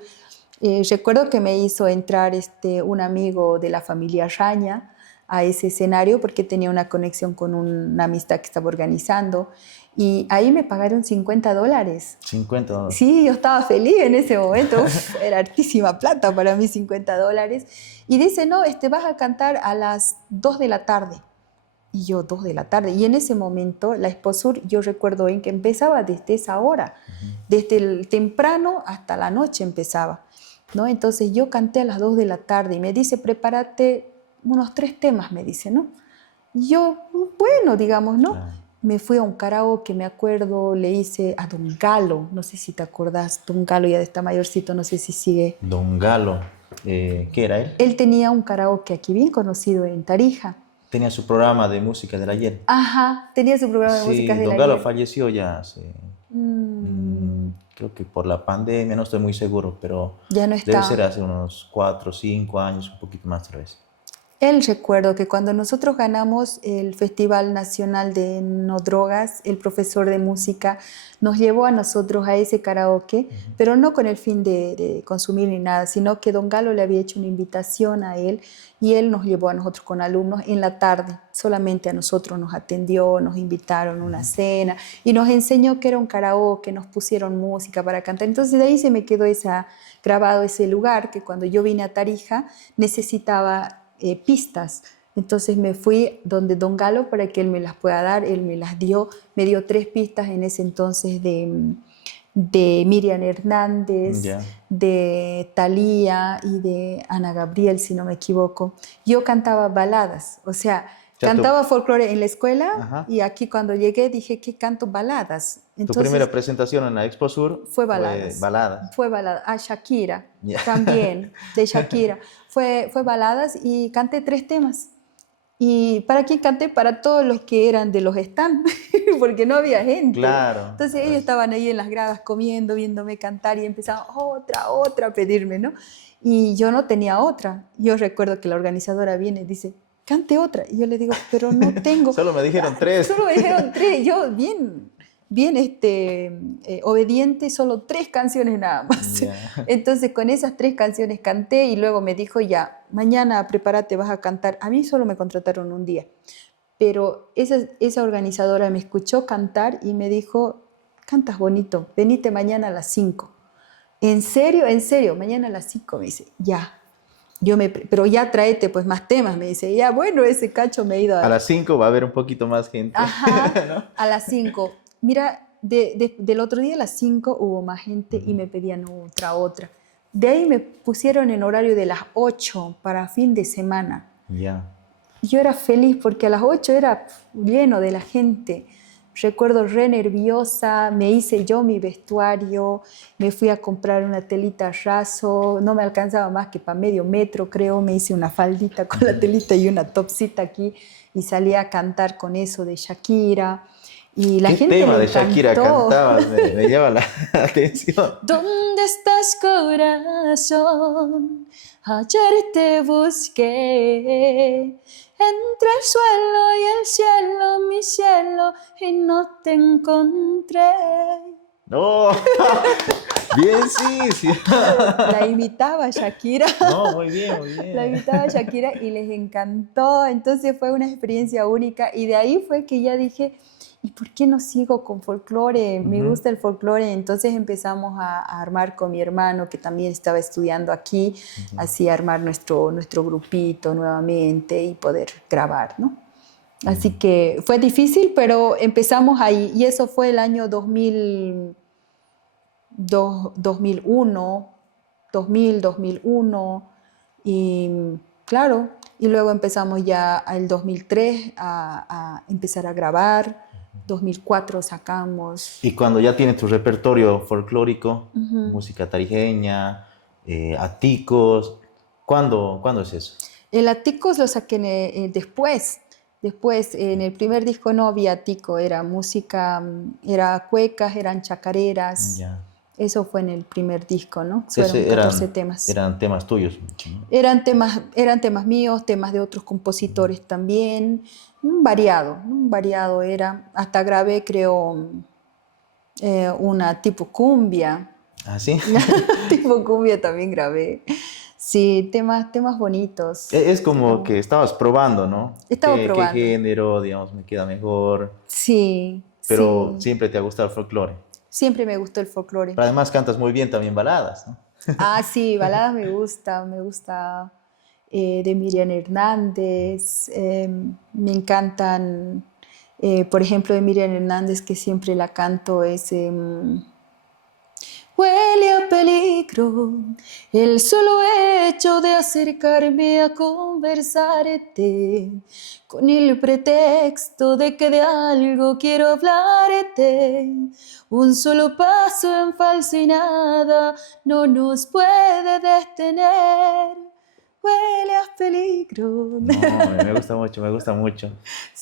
Recuerdo que me hizo entrar un amigo de la familia Raña a ese escenario porque tenía una conexión con una amistad que estaba organizando y ahí me pagaron $50. 50 dólares. Sí, yo estaba feliz en ese momento, uf, era hartísima plata para mí $50. Y dice, no, vas a cantar a las 2 de la tarde. Y yo, 2 de la tarde. Y en ese momento, la Exposur, yo recuerdo bien que empezaba desde esa hora, desde el temprano hasta la noche empezaba, ¿no? Entonces yo canté a las 2 de la tarde y me dice, prepárate unos 3 temas, me dice, ¿no? Y yo, bueno, digamos, ¿no? Claro. Me fui a un karaoke, me acuerdo, le hice a Don Galo, no sé si te acordás, Don Galo ya está mayorcito, no sé si sigue. Don Galo, ¿qué era él? Él tenía un karaoke aquí bien conocido en Tarija. Tenía su programa de música del ayer. Ajá, tenía su programa de músicas Sí, del Don Galo ayer. falleció ya hace, Mm, creo que por la pandemia, no estoy muy seguro, pero ya no debe ser está. hace unos 4 o 5 años, un poquito más tal vez. Él recuerdo que cuando nosotros ganamos el Festival Nacional de No Drogas, el profesor de música nos llevó a nosotros a ese karaoke, pero no con el fin de consumir ni nada, sino que Don Galo le había hecho una invitación a él y él nos llevó a nosotros con alumnos en la tarde, solamente a nosotros nos atendió, nos invitaron a una cena y nos enseñó que era un karaoke, nos pusieron música para cantar. Entonces de ahí se me quedó grabado ese lugar que cuando yo vine a Tarija necesitaba pistas. Entonces me fui donde Don Galo para que él me las pueda dar, él me las dio, me dio 3 pistas en ese entonces de Miriam Hernández, Ya. de Thalía y de Ana Gabriel, si no me equivoco. Yo cantaba baladas, o sea, sea, Cantaba folclore en la escuela ajá, y aquí cuando llegué dije que canto baladas. tu Entonces primera presentación en la Expo Sur fue fue baladas. baladas. Fue balada. A Shakira Ya. también, de Shakira. Fue baladas y canté 3 temas. Y ¿para quién canté? Para todos los que eran de los stands, porque no había gente. Claro. Entonces ellos estaban ahí en las gradas comiendo, viéndome cantar y empezaban otra a pedirme, ¿no? Y yo no tenía otra. Yo recuerdo que la organizadora viene y dice, cante otra. Y yo le digo, pero no tengo. Solo me dijeron 3. Solo me dijeron 3. Yo bien obediente, solo 3 canciones nada más. Ya. Entonces con esas 3 canciones canté y luego me dijo, ya, mañana prepárate, vas a cantar. A mí solo me contrataron un día, pero esa organizadora me escuchó cantar y me dijo, cantas bonito, venite mañana a las 5. ¿En serio? ¿En serio? Mañana a las 5 me dice, ya. Pero ya tráete pues más temas, me dice. Ya, bueno, ese cacho me he ido A las 5 va a haber un poquito más gente. Ajá, ¿No? a las 5. Mira, del otro día a las 5 hubo más gente y Ujú. me pedían otra. De ahí me pusieron en horario de las 8 para fin de semana. Ya. Yo era feliz porque a las 8 era lleno de la gente. Recuerdo re nerviosa, me hice yo mi vestuario, me fui a comprar una telita raso, no me alcanzaba más que para medio metro, creo, me hice una faldita con la telita y una topsita aquí y salí a cantar con eso de Shakira y la ¿Qué gente tema le de Shakira encantó. cantabas? Me llama la atención. ¿Dónde estás, corazón? Ayer te busqué entre el suelo y el cielo, mi cielo, y no te encontré. No, bien, sí, sí. La imitaba Shakira, No, muy bien, muy la bien. imitaba Shakira y les encantó. Entonces fue una experiencia única y de ahí fue que ya dije, ¿y por qué no sigo con folclore? Me Ujú. gusta el folclore. Entonces empezamos a armar con mi hermano, que también estaba estudiando aquí, Ya. así armar nuestro grupito nuevamente y poder grabar, ¿no? Así que fue difícil, pero empezamos ahí y eso fue el año 2001, 2001 y claro, y luego empezamos ya el 2003 a empezar a grabar, 2004 sacamos. Y cuando ya tienes tu repertorio folclórico, Ujú. música tarijeña, aticos, ¿cuándo es eso? El Aticos lo saqué después, en el primer disco no había Atico, era música, era cuecas, eran chacareras, Ya. eso fue en el primer disco, ¿no? Fueron Ese 14 temas. eran temas tuyos mucho, ¿no? Eran temas míos, temas de otros compositores también, un variado era. Hasta grabé, creo, una tipo cumbia. ¿Ah, sí? Tipo cumbia también grabé. Sí, temas bonitos. Es como Sacamos. que estabas probando, ¿no? Estaba ¿Qué probando. género, digamos, me queda mejor? Sí, Pero sí. siempre te ha gustado el folclore. Siempre me gustó el folclore. Pero además cantas muy bien también baladas, ¿no? Ah, sí, baladas me gusta de Miriam Hernández, me encantan, por ejemplo, de Miriam Hernández, que siempre la canto, es Huele a peligro el solo hecho de acercarme a conversarte, con el pretexto de que de algo quiero hablarte. Un solo paso en falso y nada no nos puede detener. Huele a peligro. No, me gusta mucho, me gusta mucho.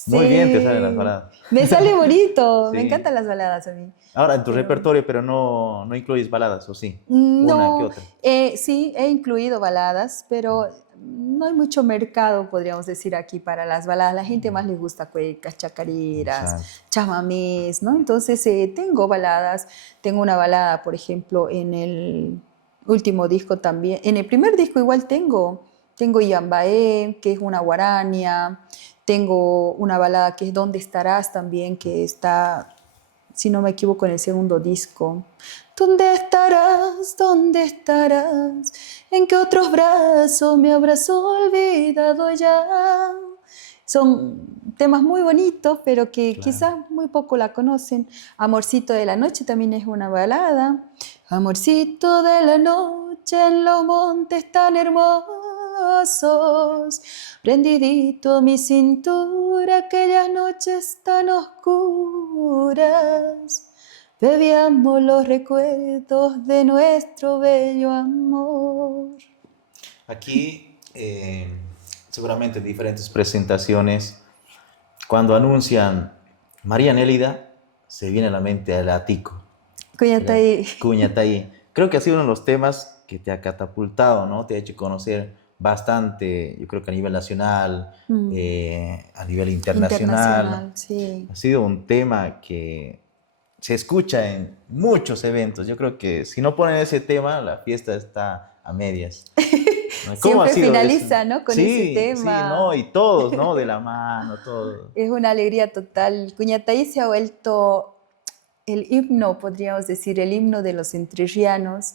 Muy bien te salen las Sí, baladas. me sale bonito, me Sí. encantan las baladas a mí. Ahora, en tu Pero repertorio, pero no incluyes baladas, ¿o sí? Una que no, otra. sí, he incluido baladas, pero no hay mucho mercado, podríamos decir, aquí para las baladas. La gente más les gusta cuecas, chacareras, Exacto. chamamés, ¿no? Entonces, tengo baladas. Tengo una balada, por ejemplo, en el último disco también. En el primer disco igual tengo Yambaé, que es una guarania. Tengo una balada que es ¿Dónde estarás? También, que está, si no me equivoco, en el segundo disco. ¿Dónde estarás? ¿Dónde estarás? ¿En qué otros brazos me habrás olvidado ya? Son temas muy bonitos, pero que Claro. quizás muy poco la conocen. Amorcito de la noche también es una balada. Amorcito de la noche en los montes tan hermosos. brazos, prendidito mi cintura, aquellas noches tan oscuras. Bebíamos los recuerdos de nuestro bello amor. Aquí, seguramente en diferentes presentaciones, cuando anuncian María Nélida, se viene a la mente el Atico. Cuñatay. Cuñatay. Creo que ha sido uno de los temas que te ha catapultado, ¿no? Te ha hecho conocer bastante, yo creo que a nivel nacional, a nivel internacional. Sí. Ha sido un tema que se escucha en muchos eventos. Yo creo que si no ponen ese tema, la fiesta está a medias. ¿No? ¿Cómo ha Siempre sido eso? finaliza, ¿no? Con ese Sí, sí, no, tema. y todos, ¿no? De la mano, todos. Es una alegría total. Cuñatay se ha vuelto el himno, podríamos decir, el himno de los entrerrianos.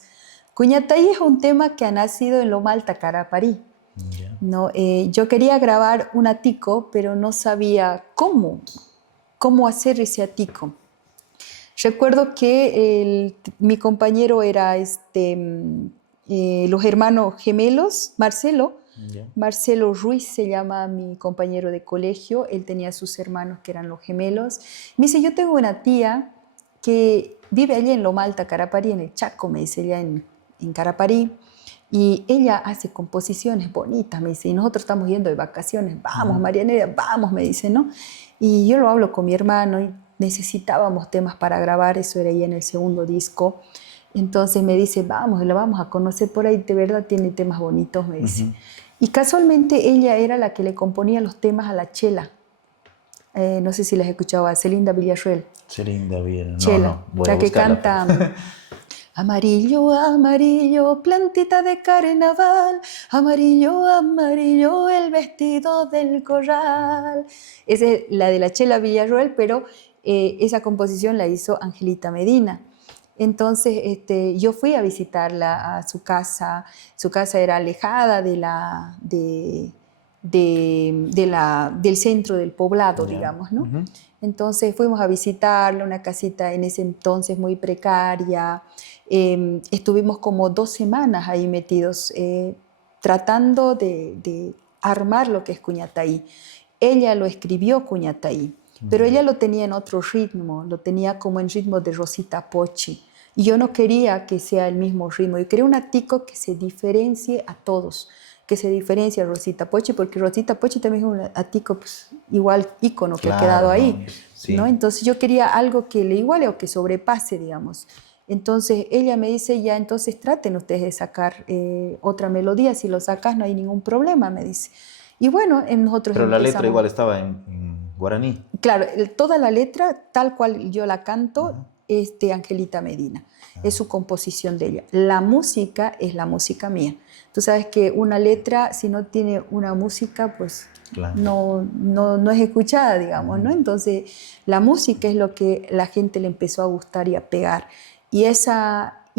Cuñatay es un tema que ha nacido en Loma Alta, Caraparí. Ya. ¿No? Yo quería grabar un atico, pero no sabía cómo hacer ese atico. Recuerdo que mi compañero era los hermanos gemelos, Marcelo. Ya. Marcelo Ruiz se llama mi compañero de colegio. Él tenía sus hermanos que eran los gemelos. Me dice, yo tengo una tía que vive allí en Loma Alta, Caraparí, en el Chaco, me dice, allá en Caraparí. Y ella hace composiciones bonitas, me dice, y nosotros estamos yendo de vacaciones, vamos, Marianela, vamos, me dice, ¿no? Y yo lo hablo con mi hermano y necesitábamos temas para grabar, eso era ya en el segundo disco. Entonces me dice, vamos, la vamos a conocer por ahí, de verdad tiene temas bonitos, me dice. Y casualmente ella era la que le componía los temas a la Chela. No sé si las escuchaba, Celinda Villarreal. Celinda Villarreal. Chela, No, voy a la que buscarla. canta... Amarillo, amarillo, plantita de carnaval, amarillo, amarillo, el vestido del corral. Esa es la de la Chela Villarroel, pero esa composición la hizo Angelita Medina. Entonces yo fui a visitarla a su casa. Su casa era alejada del centro del poblado, digamos, ¿no? Entonces fuimos a visitarla, una casita en ese entonces muy precaria. Estuvimos como 2 semanas ahí metidos tratando de armar lo que es Cuñatay. Ella lo escribió Cuñatay, pero ella lo tenía en otro ritmo, lo tenía como en ritmo de Rosita Pochi. Y yo no quería que sea el mismo ritmo, yo quería un atico que se diferencie a todos, que se diferencie a Rosita Pochi, porque Rosita Pochi también es un atico pues, igual ícono que ha quedado ahí. ¿no? Sí. ¿No? Entonces yo quería algo que le iguale o que sobrepase, digamos. Entonces ella me dice, ya, entonces traten ustedes de sacar otra melodía, si lo sacas no hay ningún problema, me dice. Y bueno, nosotros Pero la empezamos. letra igual estaba en guaraní. Claro, toda la letra, tal cual yo la canto, es de Angelita Medina. Es su composición de ella. La música es la música mía. Tú sabes que una letra, si no tiene una música, pues Claro. no es escuchada, digamos, ¿no? Entonces, la música es lo que la gente le empezó a gustar y a pegar. Y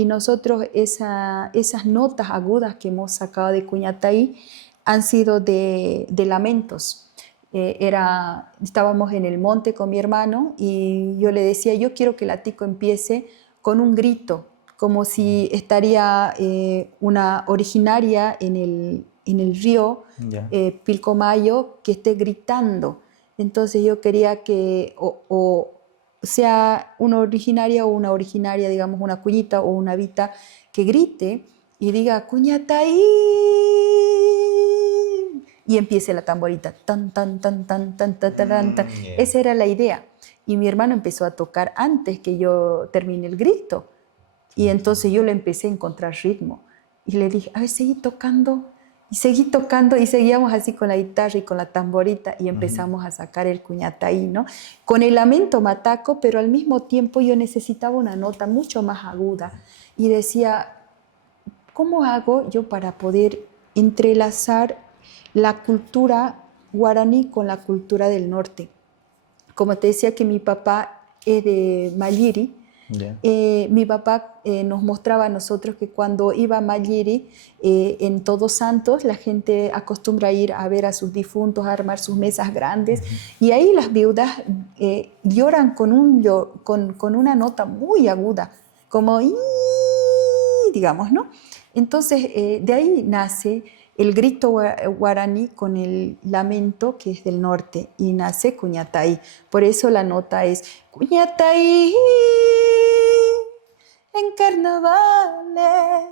nosotros esas notas agudas que hemos sacado de Cuñatay han sido de lamentos. Estábamos en el monte con mi hermano y yo le decía, yo quiero que el atico empiece con un grito, como si estaría una originaria en el río Pilcomayo que esté gritando. Entonces yo quería que o sea una originaria, digamos una cuñita o una vita que grite y diga Cuñatay y empiece la tamborita tan tan tan tan tan tan tan tan. Esa era la idea y mi hermano empezó a tocar antes que yo termine el grito y entonces yo le empecé a encontrar ritmo y le dije, a ver, seguí tocando y seguíamos así con la guitarra y con la tamborita y empezamos a sacar el Cuñatay, ¿no? Con el lamento mataco, pero al mismo tiempo yo necesitaba una nota mucho más aguda y decía, ¿cómo hago yo para poder entrelazar la cultura guaraní con la cultura del norte? Como te decía que mi papá es de Malliri, mi papá nos mostraba a nosotros que cuando iba a Malliri, en Todos Santos, la gente acostumbra a ir a ver a sus difuntos, a armar sus mesas grandes, y ahí las viudas lloran con una nota muy aguda, como digamos, ¿no? Entonces, de ahí nace el grito guaraní con el lamento que es del norte y nace Cuñataí. Por eso la nota es Cuñataí en carnavales,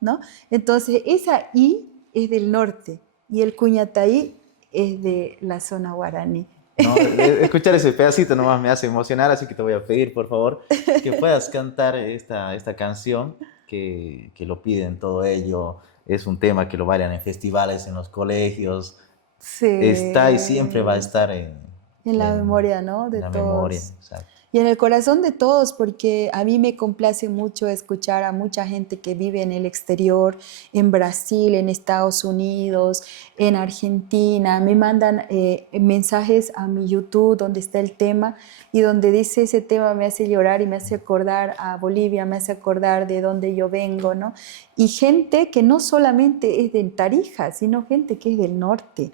¿no? Entonces esa I es del norte y el Cuñataí es de la zona guaraní. No, escuchar ese pedacito nomás me hace emocionar, así que te voy a pedir, por favor, que puedas cantar esta canción que lo piden todo ello. Es un tema que lo bailan en festivales, en los colegios. Sí, Está y siempre va a estar en la memoria, ¿no? en De la memoria. todos. Exacto. Y en el corazón de todos, porque a mí me complace mucho escuchar a mucha gente que vive en el exterior, en Brasil, en Estados Unidos, en Argentina. Me mandan mensajes a mi YouTube donde está el tema y donde dice ese tema me hace llorar y me hace acordar a Bolivia, me hace acordar de donde yo vengo, ¿no? Y gente que no solamente es de Tarija, sino gente que es del norte.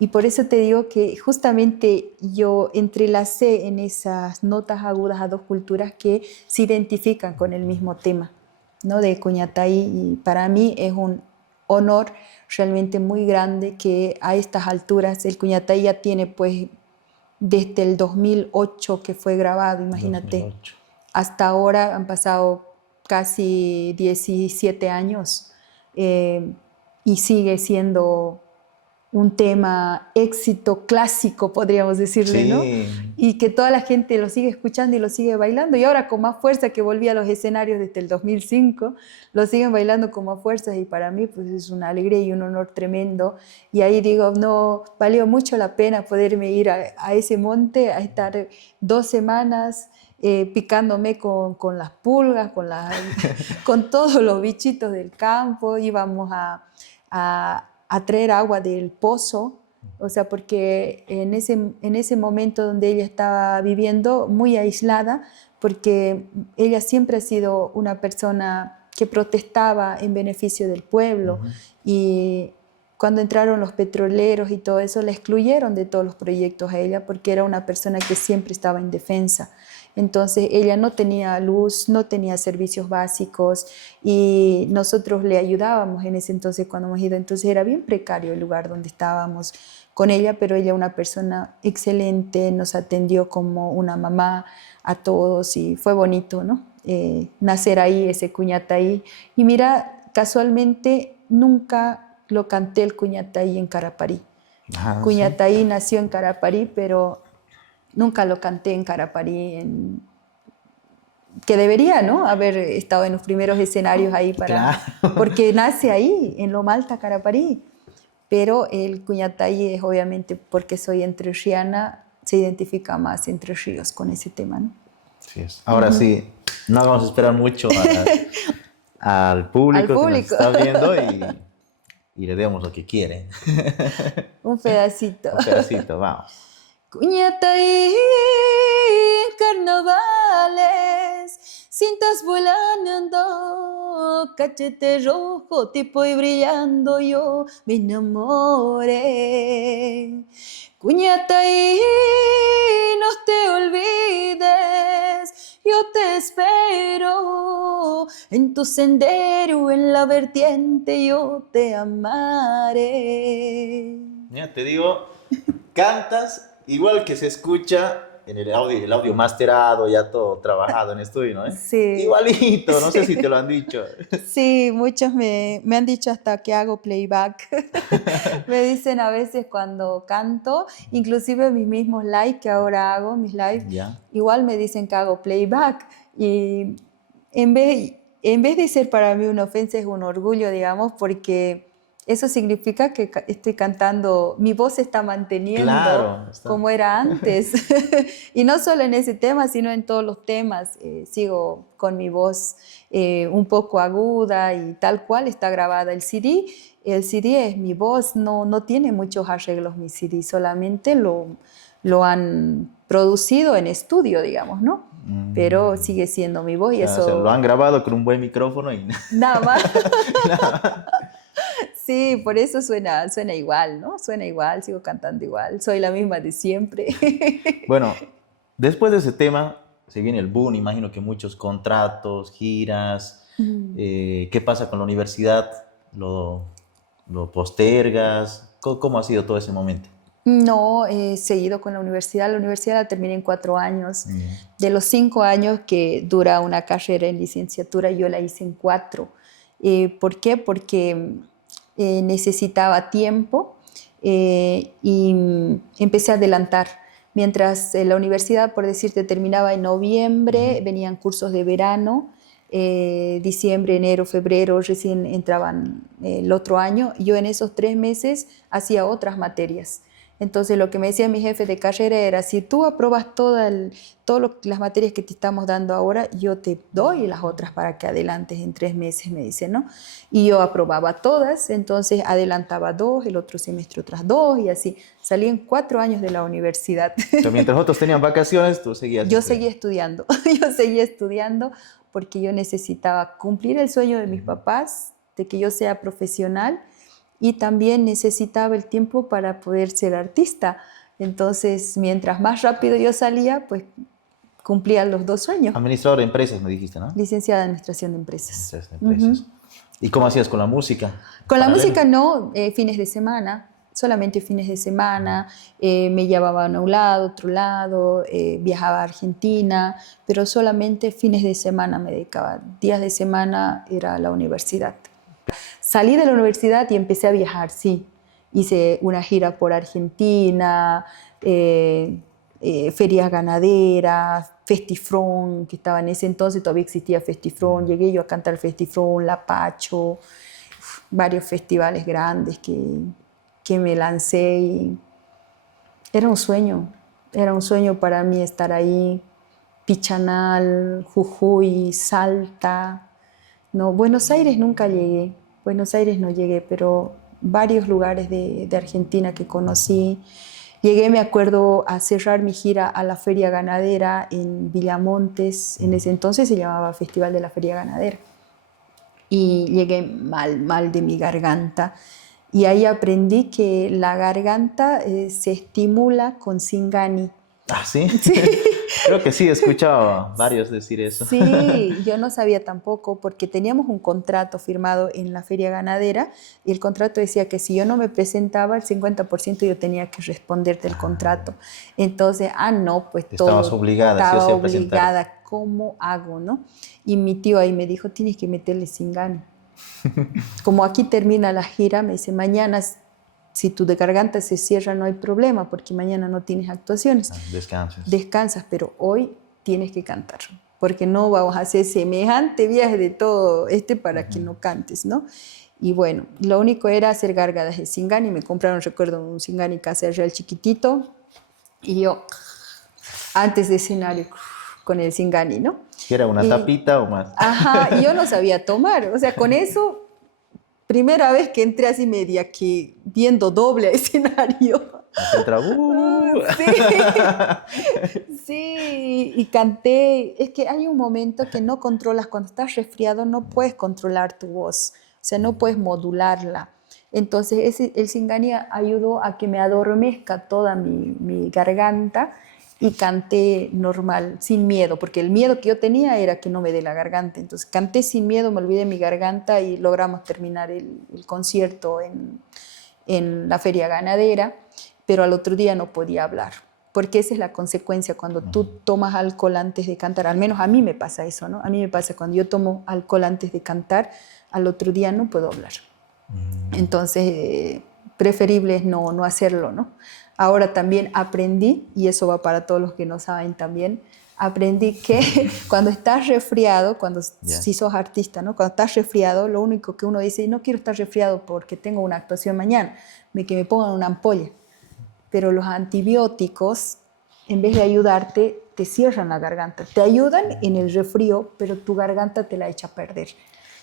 Y por eso te digo que justamente yo entrelacé en esas notas agudas a dos culturas que se identifican con el mismo tema, ¿no? De Cuñataí. Y para mí es un honor realmente muy grande que a estas alturas el Cuñataí ya tiene pues desde el 2008 que fue grabado, imagínate. 2008. Hasta ahora han pasado casi 17 años y sigue siendo un tema éxito clásico, podríamos decirle, ¿no? Sí, Y que toda la gente lo sigue escuchando y lo sigue bailando. Y ahora con más fuerza que volví a los escenarios desde el 2005, lo siguen bailando con más fuerza y para mí pues es una alegría y un honor tremendo. Y ahí digo, no, valió mucho la pena poderme ir a ese monte, a estar 2 semanas picándome con las pulgas, con todos los bichitos del campo. Íbamos a traer agua del pozo, o sea, porque en ese momento donde ella estaba viviendo, muy aislada, porque ella siempre ha sido una persona que protestaba en beneficio del pueblo y cuando entraron los petroleros y todo eso, la excluyeron de todos los proyectos a ella porque era una persona que siempre estaba en defensa. Entonces ella no tenía luz, no tenía servicios básicos y nosotros le ayudábamos en ese entonces cuando hemos ido. Entonces era bien precario el lugar donde estábamos con ella, pero ella una persona excelente, nos atendió como una mamá a todos y fue bonito, ¿no? Nacer ahí, ese Cuñataí. Y mira, casualmente nunca lo canté el Cuñataí en Caraparí. ah, sí. Cuñataí nació en Caraparí, pero nunca lo canté en Caraparí, que debería, ¿no? Haber estado en los primeros escenarios ahí Claro. porque nace ahí, en Loma Alta, Caraparí. Pero el Cuñataí es obviamente porque soy entrerriana, se identifica más Entre Ríos con ese tema, ¿no? Así es. Ahora sí, no vamos a esperar mucho al público Al que nos público. está viendo y le demos lo que quiere. Un pedacito. Un pedacito, vamos. Cuñataí, carnavales, cintas volando, cachete rojo, tipo y brillando, yo me enamoré. Cuñataí, no te olvides, yo te espero, en tu sendero, en la vertiente, yo te amaré. Mira, te digo, cantas igual que se escucha en el audio masterado, ya todo trabajado en estudio, ¿no? Sí. Igualito, no sé si te lo han dicho. Sí, muchos me han dicho hasta que hago playback. Me dicen a veces cuando canto, inclusive mis mismos live que ahora hago, mis live, Ya. igual me dicen que hago playback. Y en vez de ser para mí una ofensa, es un orgullo, digamos, porque eso significa que estoy cantando, mi voz se está manteniendo Claro, está. como era antes. Y no solo en ese tema, sino en todos los temas. Sigo con mi voz un poco aguda y tal cual está grabada el CD. El CD es mi voz, no tiene muchos arreglos mi CD, solamente lo han producido en estudio, digamos, ¿no? Pero sigue siendo mi voz y eso... O sea, lo han grabado con un buen micrófono y Nada más. Sí, por eso suena igual, ¿no? Suena igual, sigo cantando igual, soy la misma de siempre. Bueno, después de ese tema se viene el boom, imagino que muchos contratos, giras. ¿Qué pasa con la universidad? ¿Lo postergas? ¿Cómo ha sido todo ese momento? No, he seguido con la universidad. La universidad la terminé en 4 años. Mm. De los 5 años que dura una carrera en licenciatura, yo la hice en 4. ¿Por qué? Porque necesitaba tiempo y empecé a adelantar. Mientras la universidad, por decirte, terminaba en noviembre, venían cursos de verano, diciembre, enero, febrero, recién entraban el otro año. Yo en esos 3 meses hacía otras materias. Entonces lo que me decía mi jefe de carrera era, si tú apruebas todas las materias que te estamos dando ahora, yo te doy las otras para que adelantes en 3 meses, me dice, ¿no? Y yo aprobaba todas, entonces adelantaba 2, el otro semestre otras 2 y así. Salí en 4 años de la universidad. O sea, mientras otros tenían vacaciones, tú seguías Yo estudiando. seguía estudiando, yo seguía estudiando porque yo necesitaba cumplir el sueño de mis papás, de que yo sea profesional y también necesitaba el tiempo para poder ser artista. Entonces, mientras más rápido yo salía, pues cumplía los 2 sueños. Administrador de empresas, me dijiste, ¿no? Licenciada en Administración de Empresas. Administración de empresas. ¿Y cómo hacías con la música? Con la Paralelo. música no, fines de semana, solamente fines de semana, me llevaban a un lado, otro lado, viajaba a Argentina, pero solamente fines de semana me dedicaba. Días de semana era a la universidad. Salí de la universidad y empecé a viajar, sí. Hice una gira por Argentina, ferias ganaderas, Festifrón, que estaba en ese entonces, todavía existía Festifrón. Llegué yo a cantar Festifrón, La Pacho, varios festivales grandes que me lancé y era un sueño para mí estar ahí. Pichanal, Jujuy, Salta. No, Buenos Aires nunca llegué, Buenos Aires no llegué, pero varios lugares de Argentina que conocí. Llegué, me acuerdo, a cerrar mi gira a la Feria Ganadera en Villamontes. En ese entonces se llamaba Festival de la Feria Ganadera. Y llegué mal de mi garganta. Y ahí aprendí que la garganta se estimula con Singani. Ah, ¿sí? Sí. Creo que sí, he escuchado a varios decir eso. Sí, yo no sabía tampoco porque teníamos un contrato firmado en la feria ganadera y el contrato decía que si yo no me presentaba, el 50% yo tenía que responder del contrato. Entonces, no, pues Estabas todo, obligada, sí o estaba sí, a presentar. obligada, ¿cómo hago, no? Y mi tío ahí me dijo, tienes que meterle Singani. Como aquí termina la gira, me dice, mañana si tu garganta se cierra no hay problema porque mañana no tienes actuaciones. Descansas. Descansas, pero hoy tienes que cantar, porque no vamos a hacer semejante viaje de todo para que no cantes, ¿no? Y bueno, lo único era hacer gárgaras de Singani. Me compraron, recuerdo, un Singani Casa Real chiquitito y yo, antes de escenario, con el Singani, ¿no? ¿Que era una tapita o más? Ajá, y yo no sabía tomar, o sea, con eso, primera vez que entré así media que viendo doble a escenario. Entra, Sí, sí, y canté. Es que hay un momento que no controlas, cuando estás resfriado no puedes controlar tu voz, o sea, no puedes modularla. Entonces el Singani ayudó a que me adormezca toda mi garganta y canté normal, sin miedo, porque el miedo que yo tenía era que no me dé la garganta. Entonces canté sin miedo, me olvidé mi garganta y logramos terminar el concierto en la feria ganadera, pero al otro día no podía hablar, porque esa es la consecuencia cuando tú tomas alcohol antes de cantar. Al menos a mí me pasa eso, ¿no? A mí me pasa cuando yo tomo alcohol antes de cantar, al otro día no puedo hablar. Entonces, preferible es no hacerlo, ¿no? Ahora también aprendí, y eso va para todos los que no saben también, aprendí que cuando estás resfriado, si sos artista, ¿no? Cuando estás resfriado, lo único que uno dice, no quiero estar resfriado porque tengo una actuación mañana, que me pongan una ampolla. Pero los antibióticos, en vez de ayudarte, te cierran la garganta. Te ayudan en el resfrío, pero tu garganta te la echa a perder.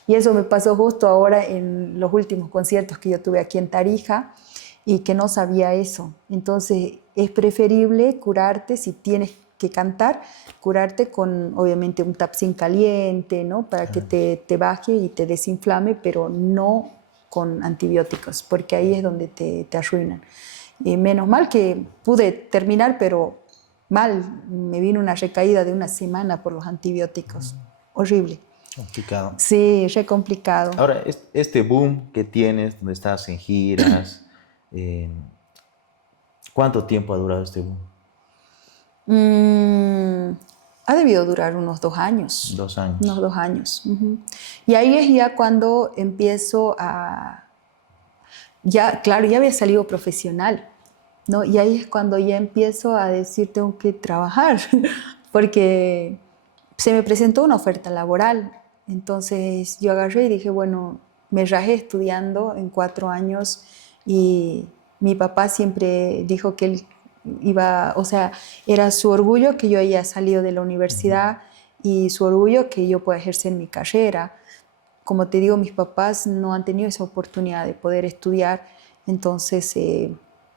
Y eso me pasó justo ahora en los últimos conciertos que yo tuve aquí en Tarija y que no sabía eso. Entonces es preferible curarte si tienes que cantar, curarte con obviamente un Tapsin caliente, ¿no? Para que te baje y te desinflame, pero no con antibióticos, porque ahí es donde te arruinan. Menos mal que pude terminar, pero mal. Me vino una recaída de una semana por los antibióticos. Horrible. Complicado. Sí, re complicado. Ahora, este boom que tienes, donde estás en giras, eh, ¿cuánto tiempo ha durado este boom? Mm, Ha debido durar unos 2 años, 2 años. unos 2 años. Ujú. Y ahí es ya cuando empiezo a, ya, claro, ya había salido profesional, ¿no? Y ahí es cuando ya empiezo a decir, tengo que trabajar, porque se me presentó una oferta laboral. Entonces yo agarré y dije, bueno, me rajé estudiando en 4 años y mi papá siempre dijo que él iba, o sea, era su orgullo que yo haya salido de la universidad y su orgullo que yo pueda ejercer mi carrera. Como te digo, mis papás no han tenido esa oportunidad de poder estudiar, entonces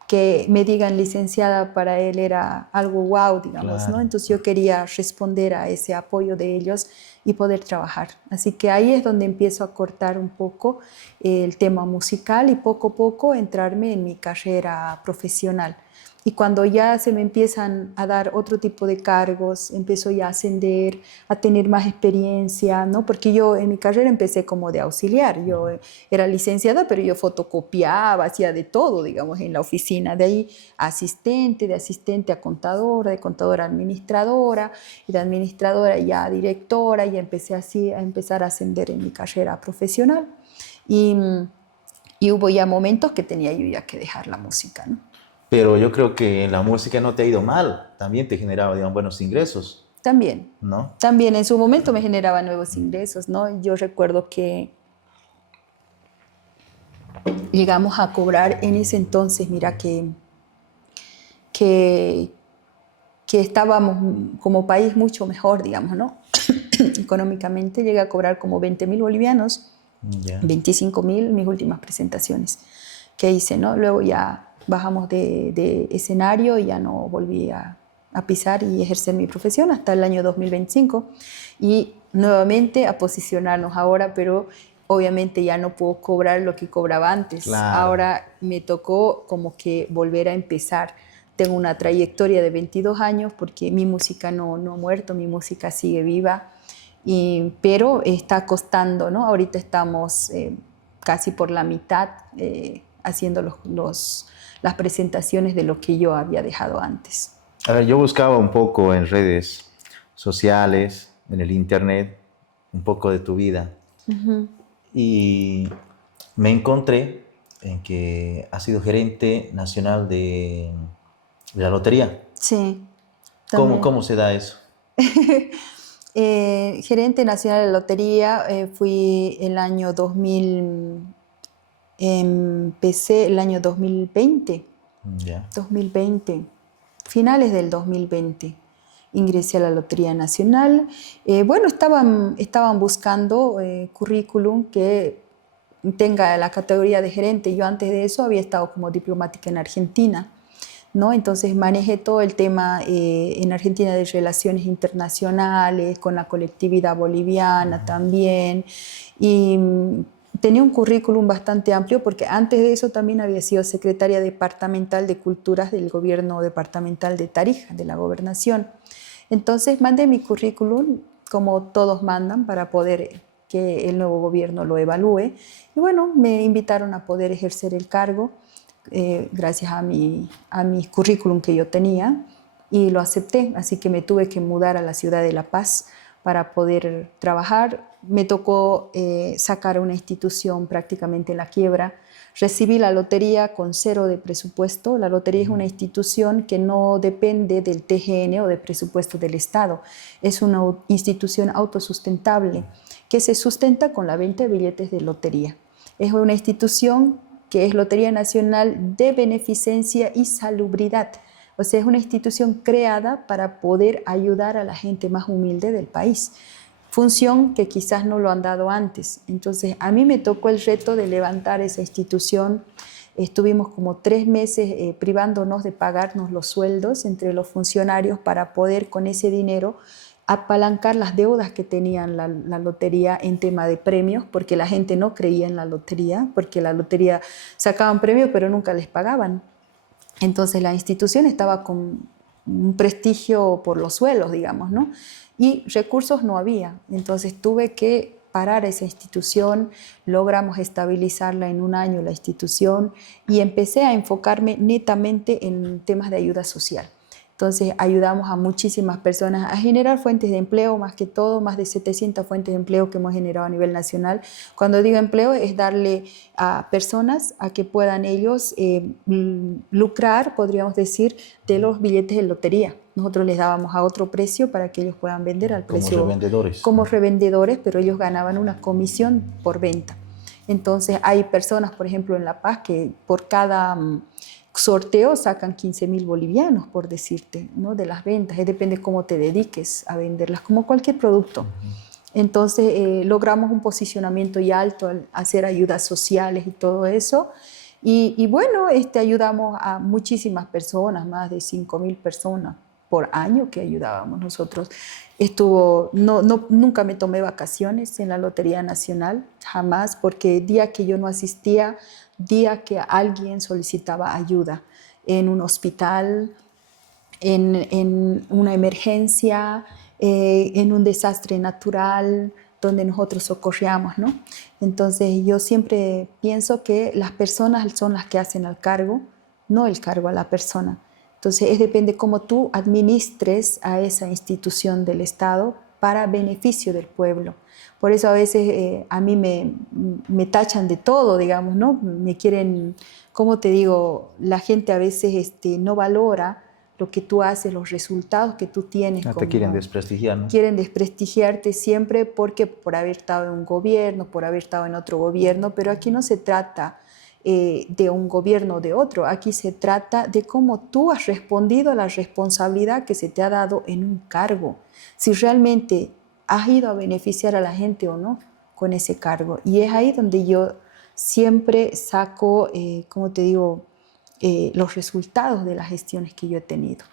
que me digan licenciada para él era algo wow, digamos, ¿no? Claro. Entonces yo quería responder a ese apoyo de ellos y poder trabajar. Así que ahí es donde empiezo a cortar un poco el tema musical y poco a poco entrarme en mi carrera profesional. Y cuando ya se me empiezan a dar otro tipo de cargos, empiezo ya a ascender, a tener más experiencia, ¿no? Porque yo en mi carrera empecé como de auxiliar. Yo era licenciada, pero yo fotocopiaba, hacía de todo, digamos, en la oficina. De ahí asistente, de asistente a contadora, de contadora a administradora, y de administradora ya a directora, y empecé así a empezar a ascender en mi carrera profesional. Y, y hubo ya momentos que tenía yo ya que dejar la música, ¿no? Pero yo creo que en la música no te ha ido mal. También te generaba, digamos, buenos ingresos, También, ¿no? también en su momento me generaba nuevos ingresos, ¿no? Yo recuerdo que llegamos a cobrar en ese entonces, mira que, que estábamos como país mucho mejor, digamos, ¿no? Económicamente llegué a cobrar como 20.000 bolivianos, Ya. 25.000 mis últimas presentaciones que hice, ¿no? Luego ya bajamos de escenario y ya no volví a pisar y ejercer mi profesión hasta el año 2025 y nuevamente a posicionarnos ahora, pero obviamente ya no puedo cobrar lo que cobraba antes. Claro. Ahora me tocó como que volver a empezar. Tengo una trayectoria de 22 años porque mi música no ha muerto, mi música sigue viva, pero está costando, ¿no? Ahorita estamos casi por la mitad haciendo las presentaciones de lo que yo había dejado antes. A ver, yo buscaba un poco en redes sociales, en el internet, un poco de tu vida. Y me encontré en que has sido gerente nacional de la lotería. Sí, ¿Cómo, también. cómo se da eso? Gerente nacional de la lotería, fui el año 2000, empecé el año 2020, Ya. 2020, finales del 2020. Ingresé a la Lotería Nacional. Bueno, estaban buscando currículum que tenga la categoría de gerente. Yo antes de eso había estado como diplomática en Argentina, ¿no? Entonces manejé todo el tema en Argentina de relaciones internacionales, con la colectividad boliviana también. Y tenía un currículum bastante amplio porque antes de eso también había sido secretaria departamental de Culturas del gobierno departamental de Tarija, de la gobernación. Entonces mandé mi currículum como todos mandan para poder que el nuevo gobierno lo evalúe. Y bueno, me invitaron a poder ejercer el cargo gracias a mi currículum que yo tenía y lo acepté. Así que me tuve que mudar a la ciudad de La Paz para poder trabajar. Me tocó sacar una institución prácticamente en la quiebra. Recibí la lotería con 0 de presupuesto. La lotería es una institución que no depende del TGN o del presupuesto del Estado. Es una institución autosustentable que se sustenta con la venta de billetes de lotería. Es una institución que es Lotería Nacional de Beneficencia y Salubridad. O sea, es una institución creada para poder ayudar a la gente más humilde del país. Función que quizás no lo han dado antes. Entonces, a mí me tocó el reto de levantar esa institución. Estuvimos como 3 meses privándonos de pagarnos los sueldos entre los funcionarios para poder con ese dinero apalancar las deudas que tenían la lotería en tema de premios, porque la gente no creía en la lotería, porque la lotería sacaban premios pero nunca les pagaban. Entonces la institución estaba con un prestigio por los suelos, digamos, ¿no? y recursos no había. Entonces tuve que parar esa institución, logramos estabilizarla en un año la institución y empecé a enfocarme netamente en temas de ayuda social. Entonces ayudamos a muchísimas personas a generar fuentes de empleo, más que todo, más de 700 fuentes de empleo que hemos generado a nivel nacional. Cuando digo empleo es darle a personas a que puedan ellos lucrar, podríamos decir, de los billetes de lotería. Nosotros les dábamos a otro precio para que ellos puedan vender al precio. Como revendedores. Como revendedores, pero ellos ganaban una comisión por venta. Entonces hay personas, por ejemplo, en La Paz que por cada sorteo sacan 15.000 bolivianos, por decirte, ¿no? De las ventas. Depende cómo te dediques a venderlas, como cualquier producto. Entonces logramos un posicionamiento ya alto al hacer ayudas sociales y todo eso. Y bueno, ayudamos a muchísimas personas, más de 5.000 personas por año que ayudábamos nosotros. Nunca me tomé vacaciones en la Lotería Nacional, jamás, porque día que yo no asistía, día que alguien solicitaba ayuda en un hospital, en una emergencia, en un desastre natural, donde nosotros socorríamos, ¿no? Entonces yo siempre pienso que las personas son las que hacen el cargo, no el cargo a la persona. Entonces depende cómo tú administres a esa institución del Estado para beneficio del pueblo. Por eso a veces a mí me tachan de todo, digamos, ¿no? Me quieren, ¿cómo te digo? La gente a veces no valora lo que tú haces, los resultados que tú tienes. Te quieren desprestigiar, ¿no? Quieren desprestigiarte siempre porque por haber estado en un gobierno, por haber estado en otro gobierno, pero aquí no se trata de un gobierno o de otro, aquí se trata de cómo tú has respondido a la responsabilidad que se te ha dado en un cargo, si realmente has ido a beneficiar a la gente o no con ese cargo. Y es ahí donde yo siempre saco, ¿cómo te digo?, los resultados de las gestiones que yo he tenido,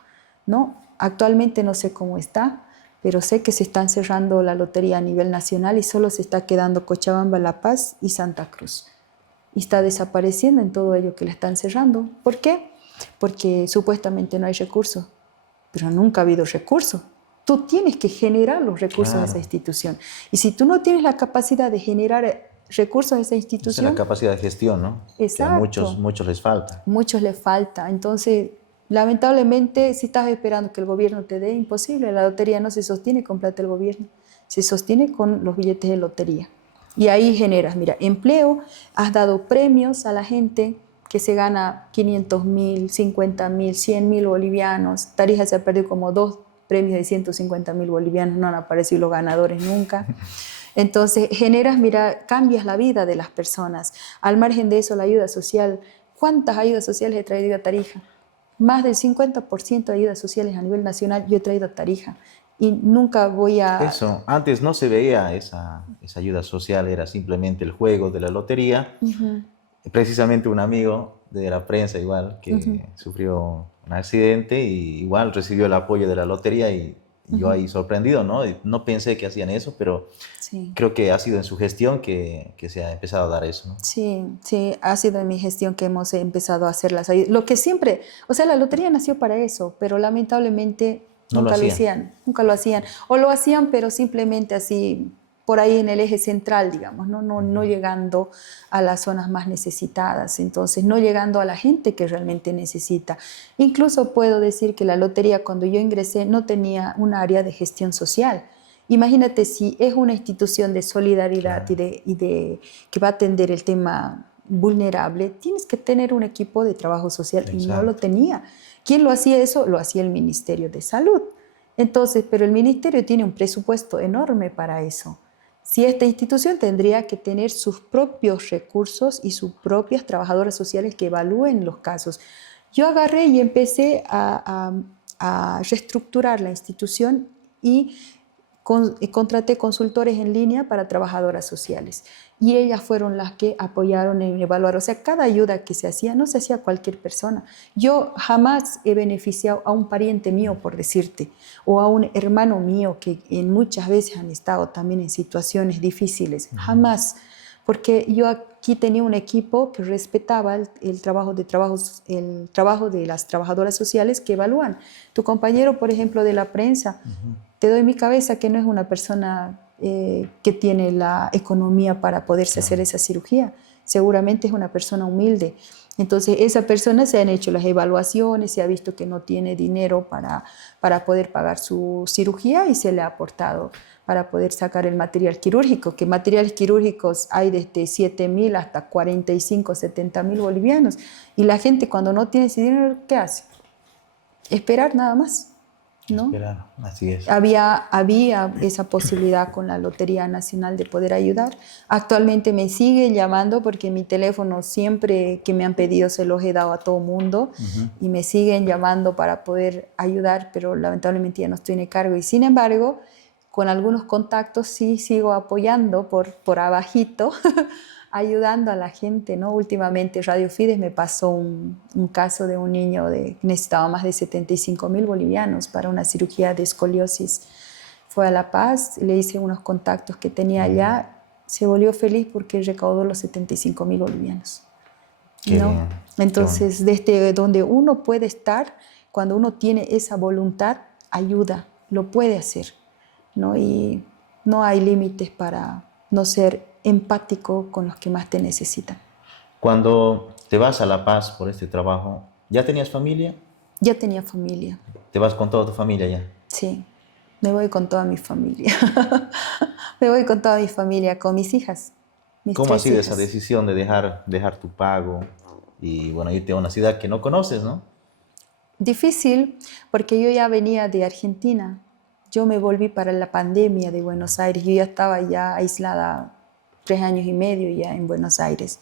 ¿no? Actualmente no sé cómo está, pero sé que se están cerrando la lotería a nivel nacional y solo se está quedando Cochabamba, La Paz y Santa Cruz. Y está desapareciendo en todo ello que la están cerrando. ¿Por qué? Porque supuestamente no hay recursos, pero nunca ha habido recursos. Tú tienes que generar los recursos de esa institución. Y si tú no tienes la capacidad de generar recursos de esa institución... Es la capacidad de gestión, ¿no? Exacto. Que a muchos les falta. Muchos les falta. Entonces, lamentablemente, si estás esperando que el gobierno te dé, imposible. La lotería no se sostiene con plata del gobierno, se sostiene con los billetes de lotería. Y ahí generas, mira, empleo, has dado premios a la gente que se gana 500.000, 50.000, 100.000 bolivianos. Tarija se ha perdido como 2 premios de 150.000 bolivianos, no han aparecido los ganadores nunca. Entonces generas, mira, cambias la vida de las personas. Al margen de eso, la ayuda social, ¿cuántas ayudas sociales he traído a Tarija? Más del 50% de ayudas sociales a nivel nacional yo he traído a Tarija. Y nunca voy a... Eso, antes no se veía esa ayuda social, era simplemente el juego de la lotería. Precisamente un amigo de la prensa igual, que sufrió un accidente y igual recibió el apoyo de la lotería y yo ahí sorprendido, ¿no? Y no pensé que hacían eso, pero sí, creo que ha sido en su gestión que se ha empezado a dar eso, ¿no? sí, sí, ha sido en mi gestión que hemos empezado a hacer las ayudas. Lo que siempre, o sea, la lotería nació para eso, pero lamentablemente No nunca lo lo hacían. hacían, nunca lo hacían. O lo hacían, pero simplemente así, por ahí en el eje central, digamos, no llegando a las zonas más necesitadas, entonces no llegando a la gente que realmente necesita. Incluso puedo decir que la lotería, cuando yo ingresé, no tenía un área de gestión social. Imagínate si es una institución de solidaridad y de que va a atender el tema vulnerable, tienes que tener un equipo de trabajo social. Exacto. Y no lo tenía. ¿Quién lo hacía eso? Lo hacía el Ministerio de Salud. Entonces, pero el ministerio tiene un presupuesto enorme para eso. Si esta institución tendría que tener sus propios recursos y sus propias trabajadoras sociales que evalúen los casos. Yo agarré y empecé a reestructurar la institución y contraté consultores en línea para trabajadoras sociales y ellas fueron las que apoyaron en evaluar. O sea, cada ayuda que se hacía no se hacía a cualquier persona. Yo jamás he beneficiado a un pariente mío, por decirte, o a un hermano mío que muchas veces han estado también en situaciones difíciles. Jamás. Porque yo aquí tenía un equipo que respetaba el trabajo de las trabajadoras sociales que evalúan. Tu compañero, por ejemplo, de la prensa, te doy mi cabeza que no es una persona que tiene la economía para poderse hacer esa cirugía. Seguramente es una persona humilde. Entonces, esa persona se han hecho las evaluaciones, se ha visto que no tiene dinero para poder pagar su cirugía y se le ha aportado para poder sacar el material quirúrgico, que materiales quirúrgicos hay desde 7.000 hasta 45, 70.000 bolivianos. Y la gente cuando no tiene ese dinero, ¿qué hace? Esperar nada más, ¿no? Esperar, así es. Había esa posibilidad con la Lotería Nacional de poder ayudar. Actualmente me siguen llamando porque mi teléfono siempre que me han pedido se los he dado a todo mundo y me siguen llamando para poder ayudar, pero lamentablemente ya no estoy en cargo. Y sin embargo, con algunos contactos sí sigo apoyando por abajito, ayudando a la gente, ¿no? Últimamente Radio Fides me pasó un caso de un niño que necesitaba más de 75.000 bolivianos para una cirugía de escoliosis. Fue a La Paz, le hice unos contactos que tenía allá, se volvió feliz porque recaudó los 75.000 bolivianos. Qué ¿no? bien, Entonces, desde donde uno puede estar, cuando uno tiene esa voluntad, ayuda, lo puede hacer, ¿no? Y no hay límites para no ser empático con los que más te necesitan. Cuando te vas a La Paz por este trabajo, ¿ya tenías familia? Ya tenía familia, ¿Te vas con toda tu familia ya? sí, me voy con toda mi familia. Me voy con toda mi familia, con mis hijas, mis ¿Cómo ha 3 sido esa hijas. decisión de dejar tu pago y bueno, irte a una ciudad que no conoces, ¿no? Difícil porque yo ya venía de Argentina. Yo me volví para la pandemia de Buenos Aires. Yo ya estaba ya aislada 3 años y medio ya en Buenos Aires.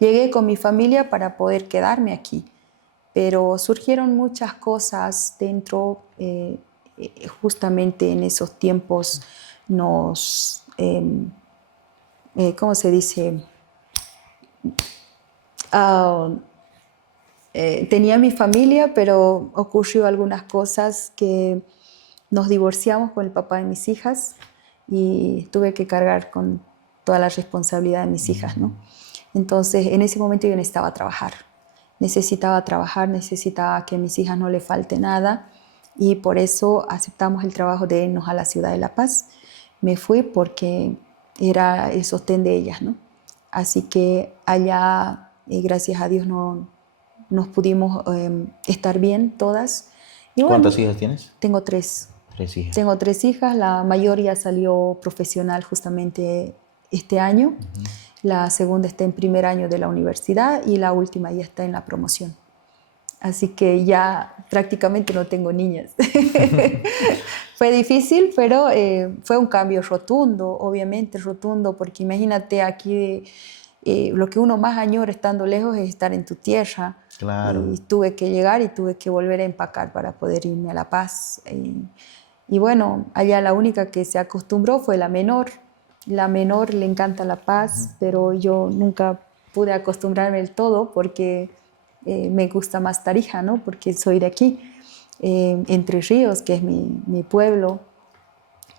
Llegué con mi familia para poder quedarme aquí, pero surgieron muchas cosas dentro, justamente en esos tiempos nos, ¿cómo se dice? Ah, tenía mi familia, pero ocurrió algunas cosas que nos divorciamos con el papá de mis hijas y tuve que cargar con toda la responsabilidad de mis hijas, ¿no? Entonces, en ese momento yo necesitaba trabajar, necesitaba que a mis hijas no le falte nada y por eso aceptamos el trabajo de irnos a la ciudad de La Paz. Me fui porque era el sostén de ellas, ¿no? Así que allá, gracias a Dios, no, nos pudimos estar bien todas. Y bueno, ¿Cuántas hijas tienes? tengo 3. 3 hijas. Tengo 3 hijas, la mayor ya salió profesional justamente este año, la segunda está en primer año de la universidad y la última ya está en la promoción. Así que ya prácticamente no tengo niñas. Fue difícil, pero fue un cambio rotundo, obviamente rotundo, porque imagínate aquí lo que uno más añora estando lejos es estar en tu tierra. Claro. Y tuve que llegar y tuve que volver a empacar para poder irme a La Paz. Y bueno, allá la única que se acostumbró fue la menor. La menor le encanta La Paz, pero yo nunca pude acostumbrarme del todo porque me gusta más Tarija, ¿no? Porque soy de aquí, Entre Ríos, que es mi pueblo,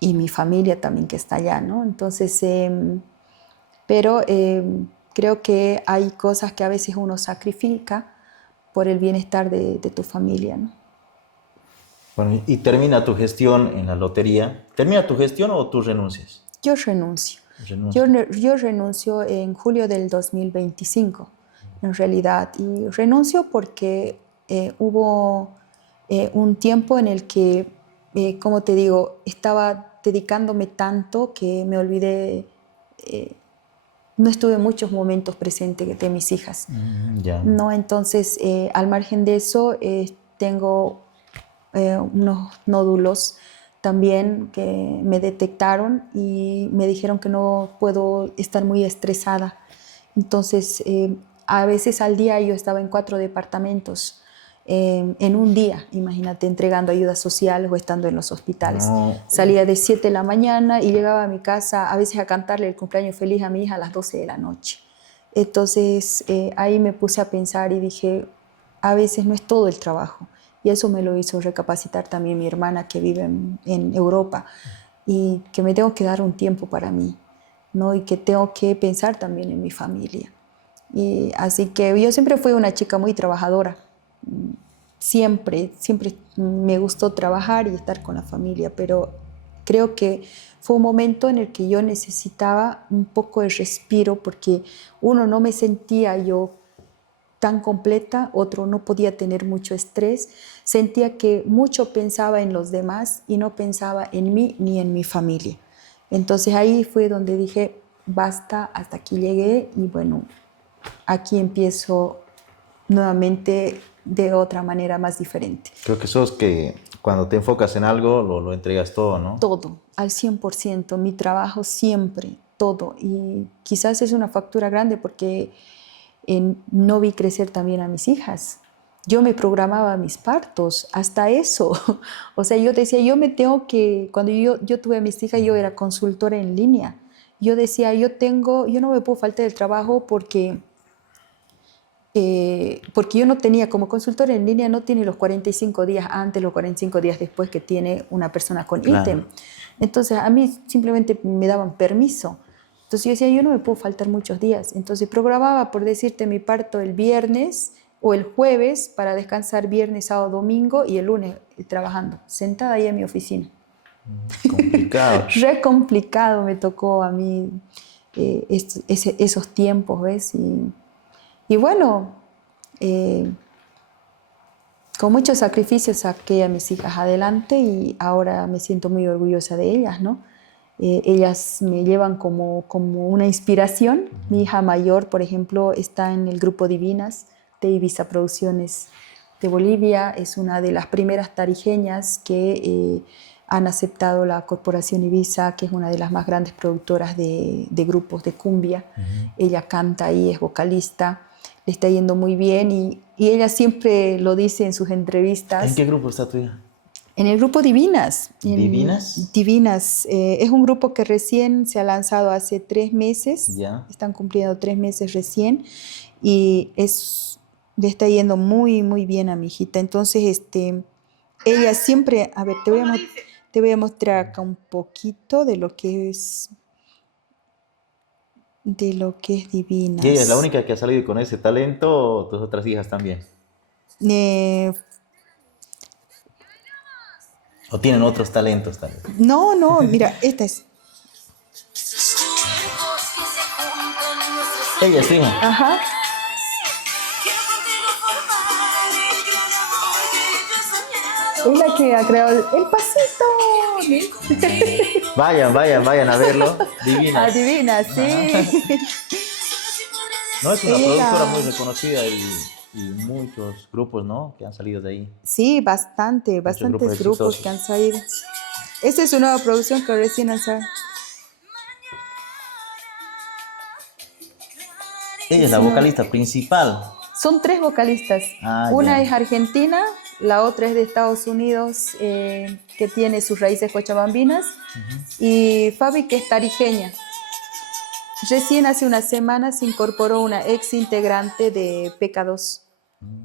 y mi familia también que está allá, ¿no? Entonces, pero creo que hay cosas que a veces uno sacrifica por el bienestar de tu familia, ¿no? Bueno, y termina tu gestión en la lotería. ¿Termina tu gestión o tú renuncias? Yo renuncio. Renuncias. Yo renuncio en julio del 2025, en realidad. Y renuncio porque hubo un tiempo en el que, como te digo, estaba dedicándome tanto que me olvidé, no estuve en muchos momentos presentes de mis hijas. Ya. No, entonces, al margen de eso, tengo unos nódulos también que me detectaron y me dijeron que no puedo estar muy estresada. Entonces, a veces al día yo estaba en 4 departamentos, en un día, imagínate, entregando ayudas sociales o estando en los hospitales. No. Salía de 7 de la mañana y llegaba a mi casa a veces a cantarle el cumpleaños feliz a mi hija a las 12 de la noche. Entonces, ahí me puse a pensar y dije, a veces no es todo el trabajo. Y eso me lo hizo recapacitar también mi hermana que vive en Europa y que me tengo que dar un tiempo para mí, ¿no? Y que tengo que pensar también en mi familia. Y así que yo siempre fui una chica muy trabajadora. Siempre me gustó trabajar y estar con la familia, pero creo que fue un momento en el que yo necesitaba un poco de respiro porque uno, no me sentía yo tan completa, otro, no podía tener mucho estrés, sentía que mucho pensaba en los demás y no pensaba en mí ni en mi familia. Entonces ahí fue donde dije, basta, hasta aquí llegué y bueno, aquí empiezo nuevamente de otra manera más diferente. Creo que sos que cuando te enfocas en algo, lo entregas todo, ¿no? Todo, al 100%, mi trabajo siempre, todo. Y quizás es una factura grande porque no vi crecer también a mis hijas. Yo me programaba mis partos, hasta eso. O sea, yo decía, yo me tengo que, cuando yo tuve a mis hijas, yo era consultora en línea. Yo decía, yo no me puedo faltar del trabajo porque yo no tenía, como consultora en línea, no tiene los 45 días antes, los 45 días después que tiene una persona con ítem. Entonces, a mí simplemente me daban permiso. Entonces, yo decía, yo no me puedo faltar muchos días. Entonces, programaba, por decirte, mi parto el viernes o el jueves para descansar viernes, sábado, domingo y el lunes trabajando, sentada ahí en mi oficina. Complicado. Re complicado me tocó a mí esos tiempos, ¿ves? Y bueno, con muchos sacrificios saqué a mis hijas adelante y ahora me siento muy orgullosa de ellas, ¿no? Ellas me llevan como una inspiración. Mi hija mayor, por ejemplo, está en el grupo Divinas de Ibiza Producciones de Bolivia. Es una de las primeras tarijeñas que han aceptado la Corporación Ibiza, que es una de las más grandes productoras de grupos de cumbia. Ella canta ahí, es vocalista. Le está yendo muy bien y ella siempre lo dice en sus entrevistas. ¿En qué grupo está tu hija? En el grupo Divinas. ¿Divinas? Divinas. Es un grupo que recién se ha lanzado hace 3 meses. Ya. Están cumpliendo 3 meses recién y le está yendo muy, muy bien a mi hijita. Entonces, ella siempre... A ver, te voy a mostrar acá un poquito de lo que es... Divinas. ¿Y ella es la única que ha salido con ese talento o tus otras hijas también? ¿O tienen otros talentos también? No, mira, esta es. Ella es tu hija. Ajá. Es la que ha creado el pasito. Vayan a verlo. Divinas. Adivina, sí. No, es una productora muy reconocida y muchos grupos, ¿no? Que han salido de ahí. Sí, bastantes grupos que han salido. Esta es una nueva producción que recién han salido. Ella es la vocalista principal. Son 3 vocalistas. Una ya. es argentina, la otra es de Estados Unidos, que tiene sus raíces cochabambinas, y Fabi, que es tarijeña. Recién hace unas semanas se incorporó una ex integrante de PK2,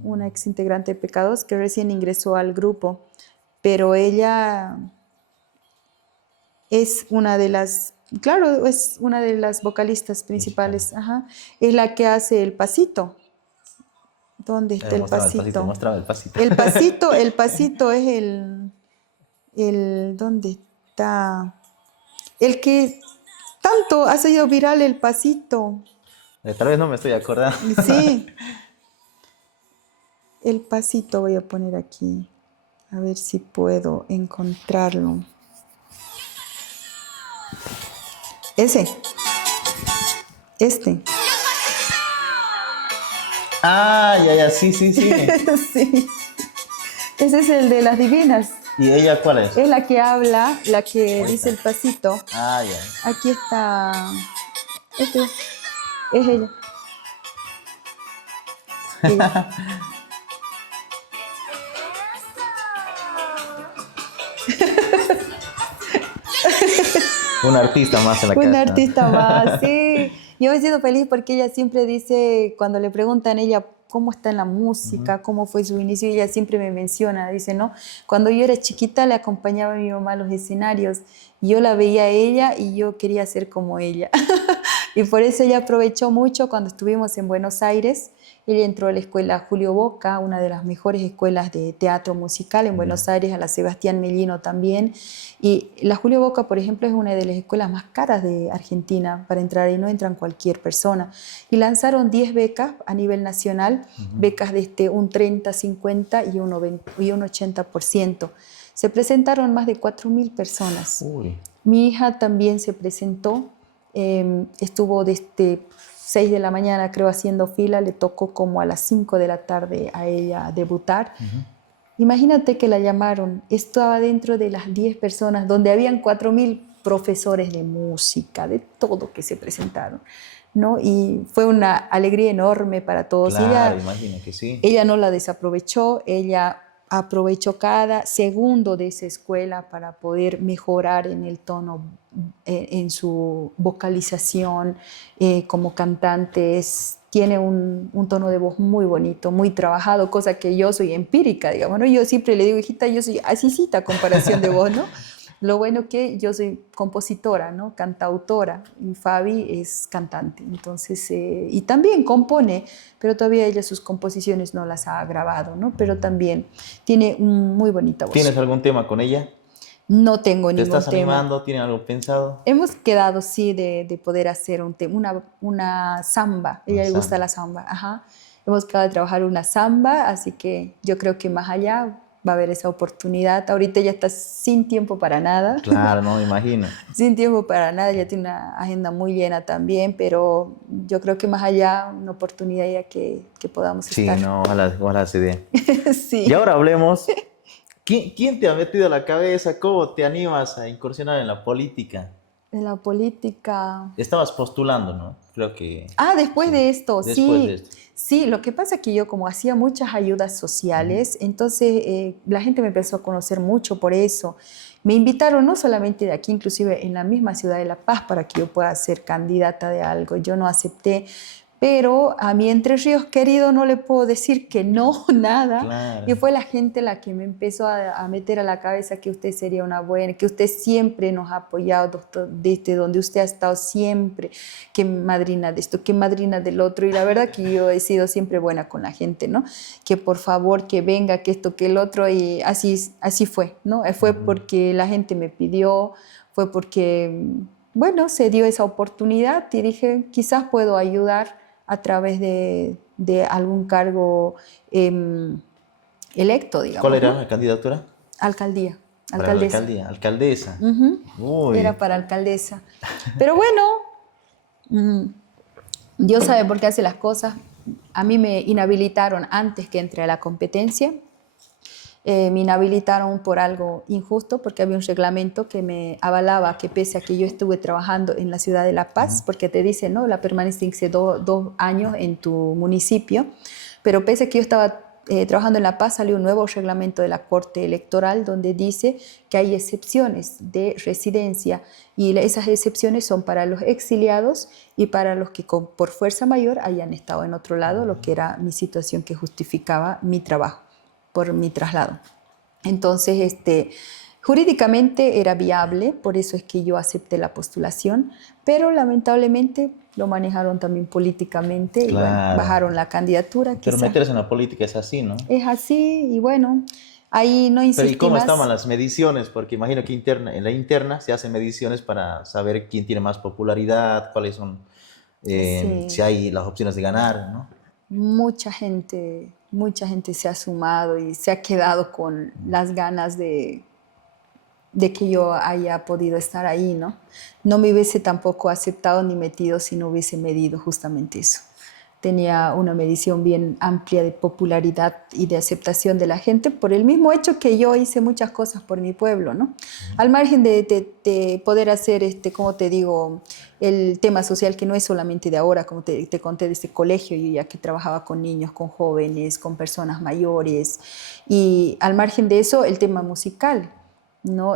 una ex integrante de PK2 que recién ingresó al grupo, pero ella es una de las, claro, es una de las vocalistas principales. Ajá. Es la que hace el pasito. ¿Dónde está el pasito? Mostraba el pasito. El pasito es ¿dónde está? El que tanto ha sido viral, el pasito. Tal vez no me estoy acordando. Sí. El pasito voy a poner aquí. A ver si puedo encontrarlo. Ese. Este. Ah, ya, sí. Sí. Ese es el de las divinas. ¿Y ella cuál es? Es la que habla, la que dice el pasito. Ah, ya. Aquí está. Este es ella. Un artista más en la casa. Un artista más, sí. Yo me siento feliz porque ella siempre dice, cuando le preguntan a ella cómo está en la música, cómo fue su inicio, ella siempre me menciona, dice, ¿no? Cuando yo era chiquita le acompañaba a mi mamá a los escenarios. Yo la veía a ella y yo quería ser como ella. Y por eso ella aprovechó mucho cuando estuvimos en Buenos Aires. Ella entró a la escuela Julio Boca, una de las mejores escuelas de teatro musical en Buenos Aires, a la Sebastián Mellino también. Y la Julio Boca, por ejemplo, es una de las escuelas más caras de Argentina para entrar y no entran cualquier persona. Y lanzaron 10 becas a nivel nacional, becas de un 30, 50 y un 80%. Se presentaron más de 4.000 personas. Uy. Mi hija también se presentó, estuvo desde 6 de la mañana, creo, haciendo fila, le tocó como a las 5 de la tarde a ella debutar. Imagínate que la llamaron, estaba dentro de las 10 personas, donde habían 4.000 profesores de música, de todo que se presentaron, ¿no? Y fue una alegría enorme para todos. Claro, imagino que sí. Ella no la desaprovechó, ella aprovechó cada segundo de esa escuela para poder mejorar en el tono, en su vocalización como cantante. Tiene un tono de voz muy bonito, muy trabajado, cosa que yo soy empírica, digamos, ¿no? Yo siempre le digo, hijita, yo soy asícita a comparación de vos, ¿no? Lo bueno que yo soy compositora, ¿no? Cantautora, y Fabi es cantante, entonces, y también compone, pero todavía ella sus composiciones no las ha grabado, ¿no? Pero también tiene muy bonita voz. ¿Tienes algún tema con ella? No tengo ¿Te ningún estás tema. animando? ¿Tienes algo pensado? Hemos quedado, sí, de poder hacer un tema, una samba. A ella le gusta la samba, ajá. Hemos quedado de trabajar una samba, así que yo creo que más allá va a haber esa oportunidad. Ahorita ella está sin tiempo para nada. Claro, no me imagino. Sin tiempo para nada, ella tiene una agenda muy llena también, pero yo creo que más allá una oportunidad ya que podamos estar. Sí, no, ojalá se dé. Sí. Y ahora hablemos. ¿Quién te ha metido a la cabeza? ¿Cómo te animas a incursionar en la política? En la política. Estabas postulando, ¿no? Creo que... Después sí. de esto, Después sí. de esto. Sí, lo que pasa es que yo como hacía muchas ayudas sociales, entonces la gente me empezó a conocer mucho por eso. Me invitaron no solamente de aquí, inclusive en la misma ciudad de La Paz, para que yo pueda ser candidata de algo. Yo no acepté, pero a mi Entre Ríos querido no le puedo decir que no, nada. Claro. Y fue la gente la que me empezó a meter a la cabeza que usted sería una buena, que usted siempre nos ha apoyado, doctor, desde donde usted ha estado siempre, que madrina de esto, que madrina del otro. Y la verdad que yo he sido siempre buena con la gente, ¿no? Que por favor, que venga, que esto, que el otro. Y así fue, ¿no? Fue porque la gente me pidió, fue porque, bueno, se dio esa oportunidad y dije, quizás puedo ayudar a través de algún cargo electo, digamos. ¿Cuál era ¿no? la candidatura? Alcaldía. Para la Alcaldesa. alcaldía, alcaldesa. Uy. Era para alcaldesa. Pero bueno, Dios sabe por qué hace las cosas. A mí me inhabilitaron antes que entre a la competencia. Me inhabilitaron por algo injusto, porque había un reglamento que me avalaba que pese a que yo estuve trabajando en la ciudad de La Paz, porque te dice, ¿no? La permanencia tiene que ser 2 años en tu municipio, pero pese a que yo estaba trabajando en La Paz, salió un nuevo reglamento de la Corte Electoral donde dice que hay excepciones de residencia y esas excepciones son para los exiliados y para los que por fuerza mayor hayan estado en otro lado, lo que era mi situación que justificaba mi trabajo por mi traslado. Entonces, jurídicamente era viable, por eso es que yo acepté la postulación, pero lamentablemente lo manejaron también políticamente. Claro. Y bueno, bajaron la candidatura. Pero meterse en la política es así, ¿no? Es así y bueno, ahí no insistí. Pero ¿y cómo más. estaban las mediciones? Porque imagino que en la interna se hacen mediciones para saber quién tiene más popularidad, cuáles son, Sí. si hay las opciones de ganar, ¿no? Mucha gente se ha sumado y se ha quedado con las ganas de que yo haya podido estar ahí, ¿no? No me hubiese tampoco aceptado ni metido si no hubiese medido justamente eso. Tenía una medición bien amplia de popularidad y de aceptación de la gente por el mismo hecho que yo hice muchas cosas por mi pueblo, ¿no? Al margen de poder hacer, como te digo, el tema social que no es solamente de ahora, como te conté de este colegio, yo ya que trabajaba con niños, con jóvenes, con personas mayores, y al margen de eso, el tema musical, ¿no?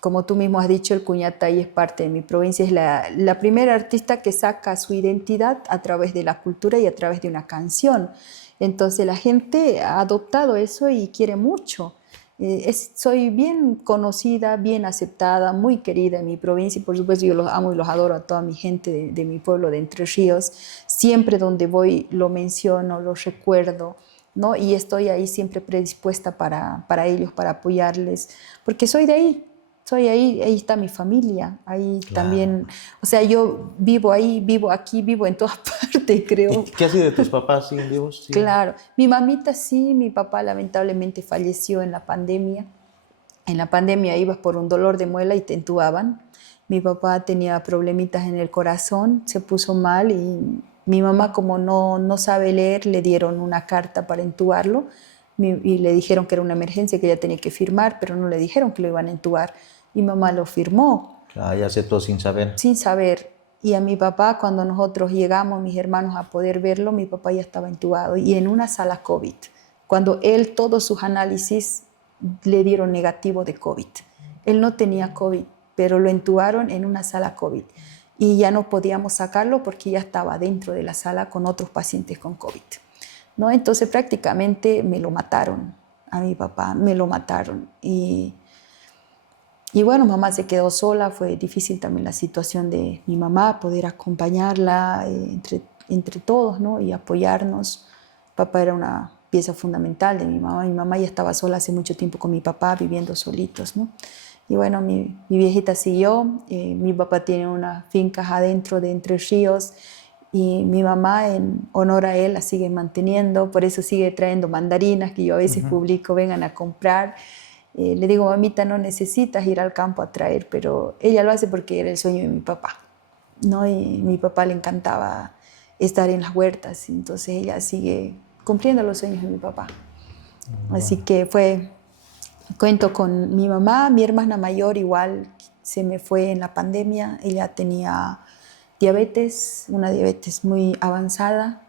Como tú mismo has dicho, el Cuñatay es parte de mi provincia, es la primera artista que saca su identidad a través de la cultura y a través de una canción. Entonces la gente ha adoptado eso y quiere mucho. Soy bien conocida, bien aceptada, muy querida en mi provincia y por supuesto yo los amo y los adoro a toda mi gente de mi pueblo de Entre Ríos. siempre donde voy lo menciono, lo recuerdo, ¿no? Y estoy ahí siempre predispuesta para ellos, para apoyarles, porque soy ahí, ahí está mi familia, ahí Claro. también, o sea, yo vivo ahí, vivo aquí, vivo en todas partes, creo. ¿Y qué ha sido de tus papás? ¿Siguen vivos? Sí. Claro, mi mamita sí, mi papá lamentablemente falleció en la pandemia. En la pandemia ibas por un dolor de muela y te entubaban. Mi papá tenía problemitas en el corazón, se puso mal y mi mamá, como no sabe leer, le dieron una carta para entubarlo y le dijeron que era una emergencia, que ella tenía que firmar, pero no le dijeron que lo iban a entubar. Mi mamá lo firmó Claro, ya aceptó sin saber. sin saber. Y a mi papá, cuando nosotros llegamos, mis hermanos, a poder verlo, mi papá ya estaba intubado y en una sala COVID. Cuando él, todos sus análisis le dieron negativo de COVID. Él no tenía COVID, pero lo intubaron en una sala COVID. Y ya no podíamos sacarlo porque ya estaba dentro de la sala con otros pacientes con COVID, ¿no? Entonces prácticamente me lo mataron, a mi papá me lo mataron. Y bueno, mamá se quedó sola, fue difícil también la situación de mi mamá, poder acompañarla entre todos, ¿no? Y apoyarnos. Papá era una pieza fundamental de mi mamá ya estaba sola hace mucho tiempo con mi papá, viviendo solitos, ¿no? Y bueno, mi viejita siguió, mi papá tiene unas fincas adentro de Entre Ríos y mi mamá, en honor a él, la sigue manteniendo, por eso sigue trayendo mandarinas que yo a veces publico, vengan a comprar. Le digo, mamita, no necesitas ir al campo a traer, pero ella lo hace porque era el sueño de mi papá, ¿no? Y a mi papá le encantaba estar en las huertas, entonces ella sigue cumpliendo los sueños de mi papá. Así que cuento con mi mamá, mi hermana mayor igual se me fue en la pandemia, ella tenía diabetes, una diabetes muy avanzada,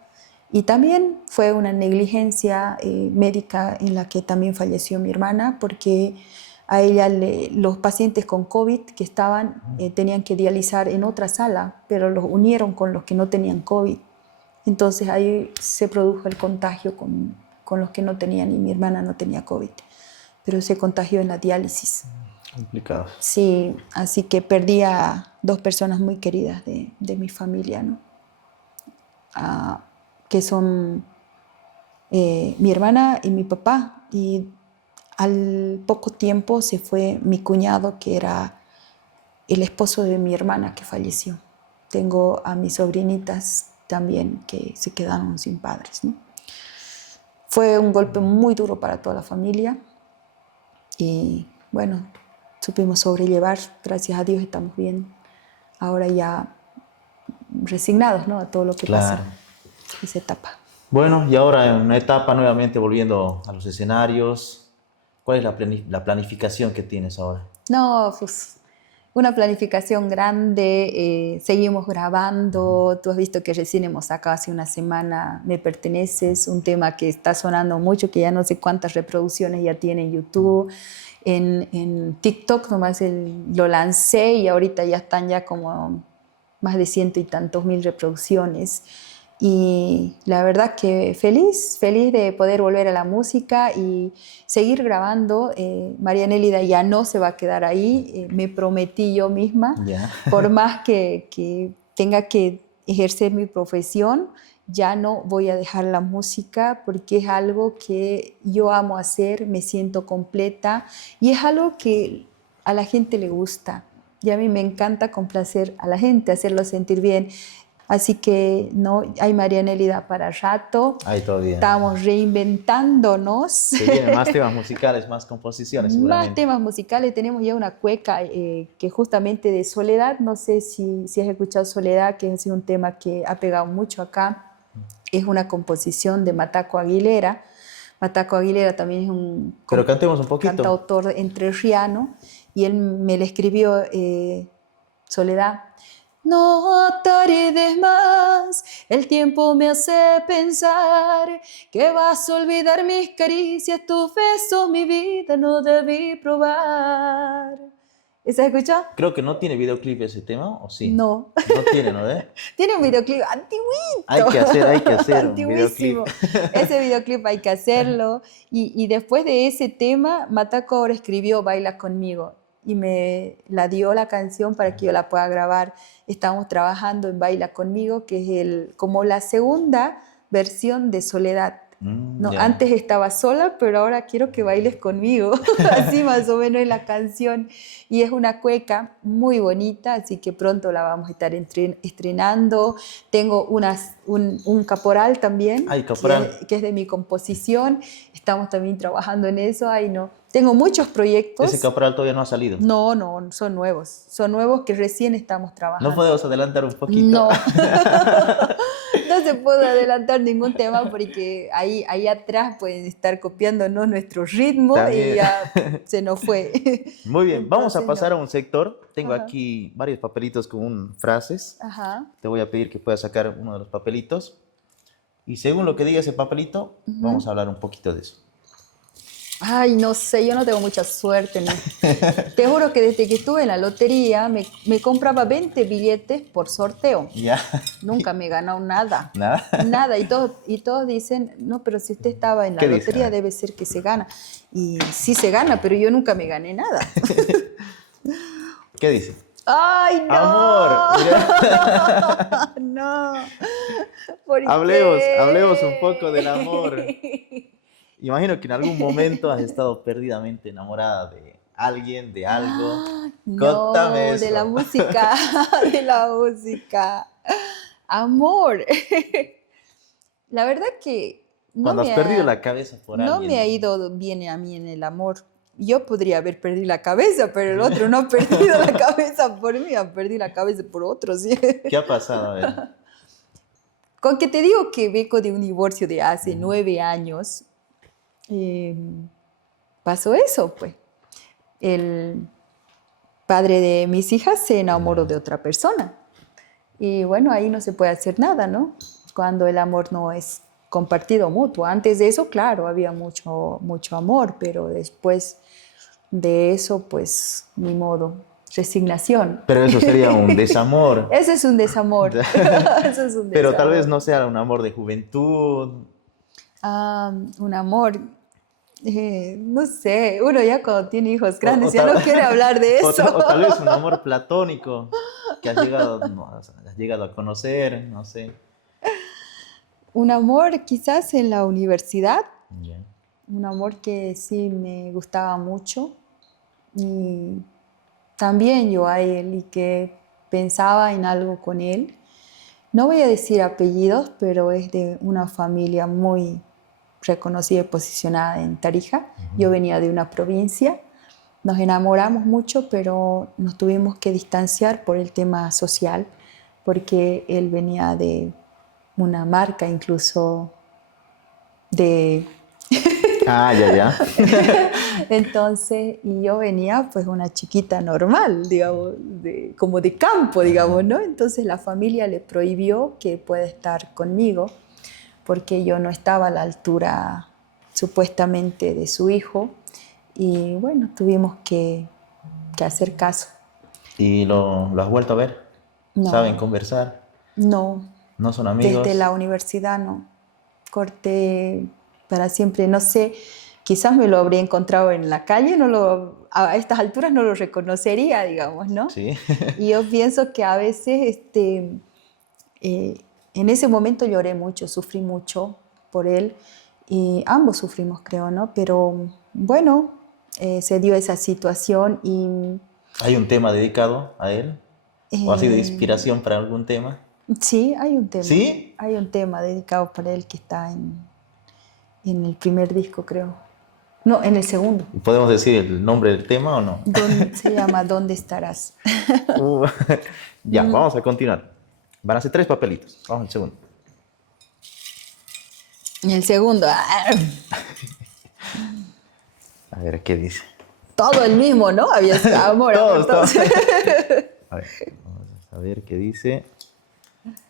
y también fue una negligencia médica en la que también falleció mi hermana, porque a ella los pacientes con COVID que estaban tenían que dializar en otra sala, pero los unieron con los que no tenían COVID. Entonces ahí se produjo el contagio con los que no tenían, y mi hermana no tenía COVID, pero se contagió en la diálisis. Complicado. Sí, así que perdí a dos personas muy queridas de mi familia, ¿no? Que son mi hermana y mi papá. Y al poco tiempo se fue mi cuñado, que era el esposo de mi hermana, que falleció. Tengo a mis sobrinitas también que se quedaron sin padres, ¿no? Fue un golpe muy duro para toda la familia y bueno, supimos sobrellevar, gracias a Dios estamos bien. Ahora ya resignados, ¿no? A todo lo que Claro. pasa, esa etapa. Bueno, y ahora en una etapa nuevamente volviendo a los escenarios, ¿cuál es la planificación que tienes ahora? No, pues una planificación grande, seguimos grabando, tú has visto que recién hemos sacado hace una semana Me Perteneces, un tema que está sonando mucho, que ya no sé cuántas reproducciones ya tiene en YouTube, en TikTok nomás lo lancé y ahorita ya están ya como más de 100 y tantos mil reproducciones. Y la verdad que feliz de poder volver a la música y seguir grabando. María Nélida ya no se va a quedar ahí, me prometí yo misma, Ya. por más que tenga que ejercer mi profesión, ya no voy a dejar la música porque es algo que yo amo hacer, me siento completa y es algo que a la gente le gusta. Y a mí me encanta complacer a la gente, hacerlo sentir bien. Así que no hay María Nélida para rato. Ahí todavía. Estamos reinventándonos. Se vienen más temas musicales, más composiciones seguramente. Más temas musicales. Tenemos ya una cueca que justamente de Soledad. No sé si has escuchado Soledad, que es un tema que ha pegado mucho acá. Es una composición de Mataco Aguilera. Mataco Aguilera también es un Pero cantemos un poquito. cantautor entrerriano. Y él me le escribió Soledad. No tardes más, el tiempo me hace pensar que vas a olvidar mis caricias, tus besos, mi vida no debí probar. ¿Esa escuchó? Creo que no tiene videoclip ese tema, ¿o sí? No. No tiene, ¿no? Tiene un videoclip antiguito. Hay que hacer un antiguísimo. videoclip. Ese videoclip hay que hacerlo. Y después de ese tema, Mataco ahora escribió Baila Conmigo. y me la dio la canción para que yo la pueda grabar. Estamos trabajando en Baila Conmigo, que es como la segunda versión de Soledad. No, Ya. antes estaba sola, pero ahora quiero que bailes conmigo. Así más o menos es la canción. Y es una cueca muy bonita, así que pronto la vamos a estar estrenando. Tengo un caporal también, Ay, caporal. que es de mi composición. Estamos también trabajando en eso. Ay, no. Tengo muchos proyectos. Ese caporal todavía no ha salido. No, no, son nuevos. Son nuevos que recién estamos trabajando. ¿No podemos adelantar un poquito? No. No se puede adelantar ningún tema porque ahí atrás pueden estar copiándonos nuestro ritmo También. y ya se nos fue. Muy bien, vamos a Entonces, pasar no. a un sector. Tengo Ajá. aquí varios papelitos con frases. Ajá. Te voy a pedir que puedas sacar uno de los papelitos. Y según lo que diga ese papelito, vamos a hablar un poquito de eso. Ay, no sé, yo no tengo mucha suerte. ¿No? Te juro que desde que estuve en la lotería me compraba 20 billetes por sorteo. Ya. Nunca me he ganado nada. ¿Nada? Nada. Y todos dicen, no, pero si usted estaba en la ¿Qué dice? lotería debe ser que se gana. Y sí se gana, pero yo nunca me gané nada. ¿Qué dice? ¡Ay, no! Amor. Mira. No. ¿Por Hablemos qué? un poco del amor. Imagino que en algún momento has estado perdidamente enamorada de alguien, de algo. Ah, Contame no, eso. de la música, de la música. Amor. La verdad que no Cuando has me perdido ha, la cabeza por no alguien. me ha ido bien a mí en el amor. Yo podría haber perdido la cabeza, pero el otro no ha perdido la cabeza por mí, ha perdido la cabeza por otro. ¿Sí? ¿Qué ha pasado? A ver. Con que te digo que vengo de un divorcio de hace 9 años, pasó eso, pues. El padre de mis hijas se enamoró de otra persona. Y bueno, ahí no se puede hacer nada, ¿no? Cuando el amor no es compartido mutuo. Antes de eso, claro, había mucho, mucho amor, pero después de eso, pues, ni modo, resignación. Pero eso sería un desamor. Ese es un desamor. Eso es un Pero tal desamor. vez no sea un amor de juventud. Un amor, no sé, uno ya cuando tiene hijos grandes ya tal- no quiere hablar de O, eso. o tal vez un amor platónico que has llegado, no, has llegado a conocer, no sé. Un amor quizás en la universidad, Ya. un amor que sí me gustaba mucho y también yo a él y que pensaba en algo con él. No voy a decir apellidos, pero es de una familia muy reconocida y posicionada en Tarija. Yo venía de una provincia, nos enamoramos mucho, pero nos tuvimos que distanciar por el tema social, porque él venía de una marca incluso de... Ah, ya. Entonces, y yo venía pues una chiquita normal, digamos, como de campo, digamos, ¿no? Entonces la familia le prohibió que pueda estar conmigo porque yo no estaba a la altura supuestamente de su hijo y bueno, tuvimos que hacer caso. ¿Y lo has vuelto a ver? No. ¿Saben conversar? No, ¿No son amigos? desde la universidad no, corté para siempre, no sé, quizás me lo habría encontrado en la calle, a estas alturas no lo reconocería, digamos, ¿no? Sí. Y yo pienso que a veces en ese momento lloré mucho, sufrí mucho por él y ambos sufrimos, creo, ¿no? Pero bueno, se dio esa situación y... ¿Hay un tema dedicado a él? ¿O ha sido eh, inspiración para algún tema? Sí, hay un tema. ¿Sí? Hay un tema dedicado para él que está en el primer disco, creo. No, en el segundo. ¿Podemos decir el nombre del tema o no? Se llama ¿Dónde estarás? Ya, vamos a continuar. Van a ser 3 papelitos. Vamos al segundo. En el segundo, A ver, ¿qué dice? todo el mismo, ¿no? Había amor, amor, Todos. todos. A ver, vamos a ver qué dice.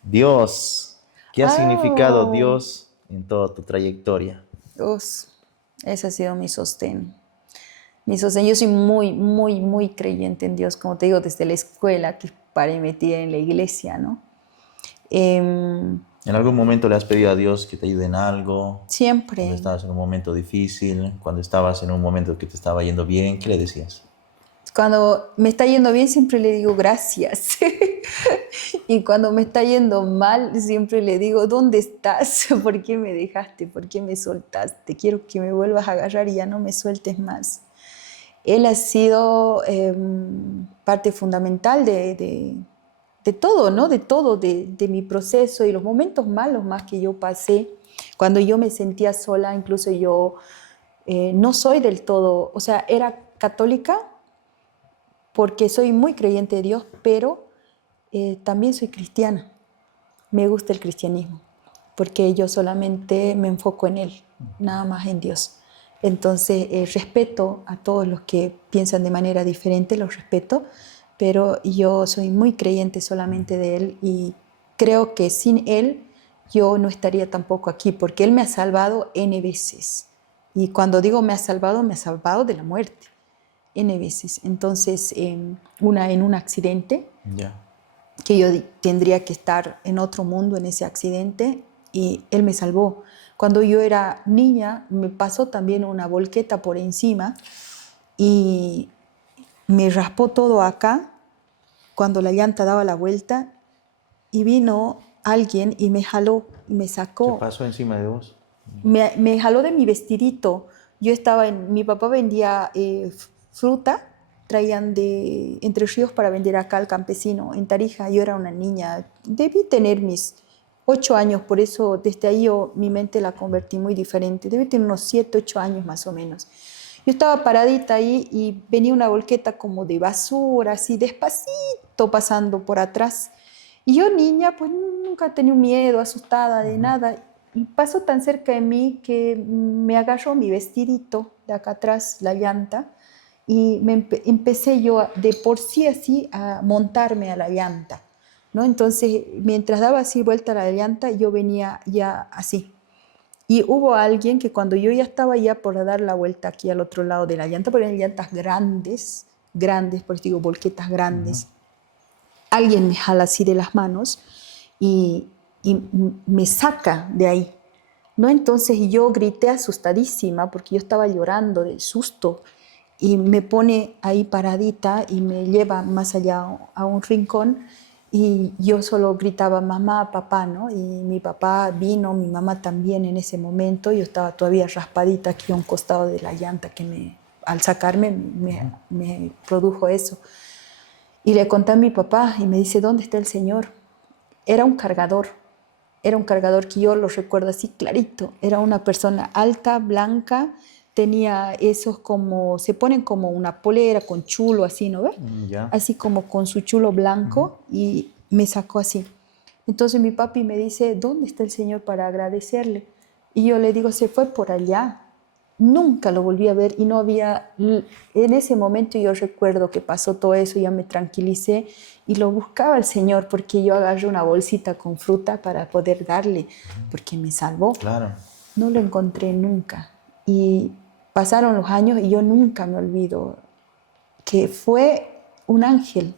Dios. ¿Qué ha significado Dios en toda tu trayectoria? Ese ha sido mi sostén. Mi sostén. Yo soy muy, muy, muy creyente en Dios, como te digo, desde la escuela, que paré metida en la iglesia, ¿no? ¿En algún momento le has pedido a Dios que te ayude en algo? Siempre. Cuando estabas en un momento difícil, cuando estabas en un momento que te estaba yendo bien, ¿qué le decías? Cuando me está yendo bien siempre le digo gracias. Y cuando me está yendo mal siempre le digo, ¿dónde estás? ¿Por qué me dejaste? ¿Por qué me soltaste? Quiero que me vuelvas a agarrar y ya no me sueltes más. Él ha sido parte fundamental de todo, ¿no? De todo, de mi proceso y los momentos malos más que yo pasé. Cuando yo me sentía sola, incluso yo no soy del todo, o sea, era católica porque soy muy creyente de Dios, pero también soy cristiana. Me gusta el cristianismo, porque yo solamente me enfoco en Él, nada más en Dios. Entonces, respeto a todos los que piensan de manera diferente, los respeto, pero yo soy muy creyente solamente de Él y creo que sin Él yo no estaría tampoco aquí, porque Él me ha salvado N veces. Y cuando digo me ha salvado de la muerte, N veces. Entonces, una en un accidente, Ya. que yo tendría que estar en otro mundo en ese accidente y él me salvó. Cuando yo era niña me pasó también una volqueta por encima y me raspó todo acá cuando la llanta daba la vuelta y vino alguien y me jaló y me ¿Qué sacó. pasó encima de vos? Me jaló de mi vestidito. Yo estaba mi papá vendía fruta, traían de Entre Ríos para vender acá al campesino, en Tarija. Yo era una niña, debí tener mis 8 años, por eso desde ahí mi mente la convertí muy diferente. Debí tener unos 7, 8 años más o menos. Yo estaba paradita ahí y venía una volqueta como de basura, así despacito pasando por atrás. Y yo niña, pues nunca tenía miedo, asustada de nada. Y pasó tan cerca de mí que me agarró mi vestidito de acá atrás, la llanta, y empecé yo de por sí así a montarme a la llanta, ¿no? Entonces, mientras daba así vuelta a la llanta, yo venía ya así. Y hubo alguien que cuando yo ya estaba ya por dar la vuelta aquí al otro lado de la llanta, porque eran llantas grandes, grandes, por eso digo volquetas grandes, alguien me jala así de las manos y, y me saca de ahí, ¿no? Entonces yo grité asustadísima porque yo estaba llorando del susto y me pone ahí paradita y me lleva más allá a un rincón y yo solo gritaba mamá, papá, ¿no? Y mi papá vino, mi mamá también en ese momento, yo estaba todavía raspadita aquí a un costado de la llanta que al sacarme me produjo eso. Y le conté a mi papá y me dice, ¿dónde está el Señor? Era un cargador, era un cargador que yo lo recuerdo así clarito. Era una persona alta, blanca, tenía esos como, se ponen como una polera con chulo así, ¿no ves? Ya. Así como con su chulo blanco y me sacó así. Entonces mi papi me dice, ¿dónde está el Señor para agradecerle? Y yo le digo, se fue por allá. Nunca lo volví a ver y no había, en ese momento yo recuerdo que pasó todo eso, ya me tranquilicé y lo buscaba al Señor porque yo agarré una bolsita con fruta para poder darle, porque me salvó. Claro. No lo encontré nunca y pasaron los años y yo nunca me olvido que fue un ángel,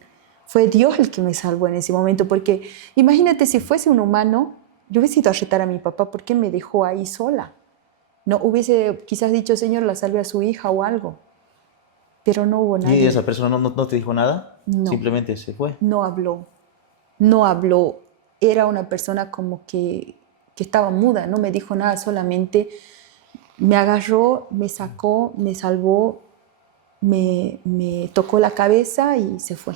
fue Dios el que me salvó en ese momento, porque imagínate si fuese un humano, yo hubiese ido a retar a mi papá, ¿por qué me dejó ahí sola? No hubiese quizás dicho, Señor, la salve a su hija o algo, pero no hubo ¿Y nadie. esa persona no te dijo nada? No, Simplemente se fue. no habló, no habló. Era una persona como que estaba muda, no me dijo nada, solamente me agarró, me sacó, me salvó, me tocó la cabeza y se fue.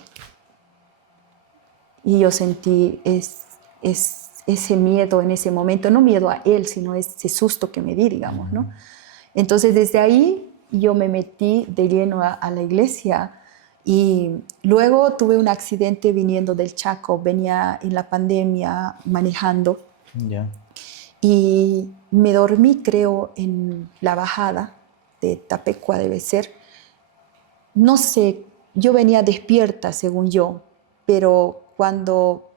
Y yo sentí ese miedo en ese momento, no miedo a él, sino ese susto que me di, digamos, ¿no? Entonces desde ahí yo me metí de lleno a la iglesia y luego tuve un accidente viniendo del Chaco, venía en la pandemia manejando Ya. y me dormí, creo, en la bajada de Tapecua debe ser. No sé, yo venía despierta, según yo, pero cuando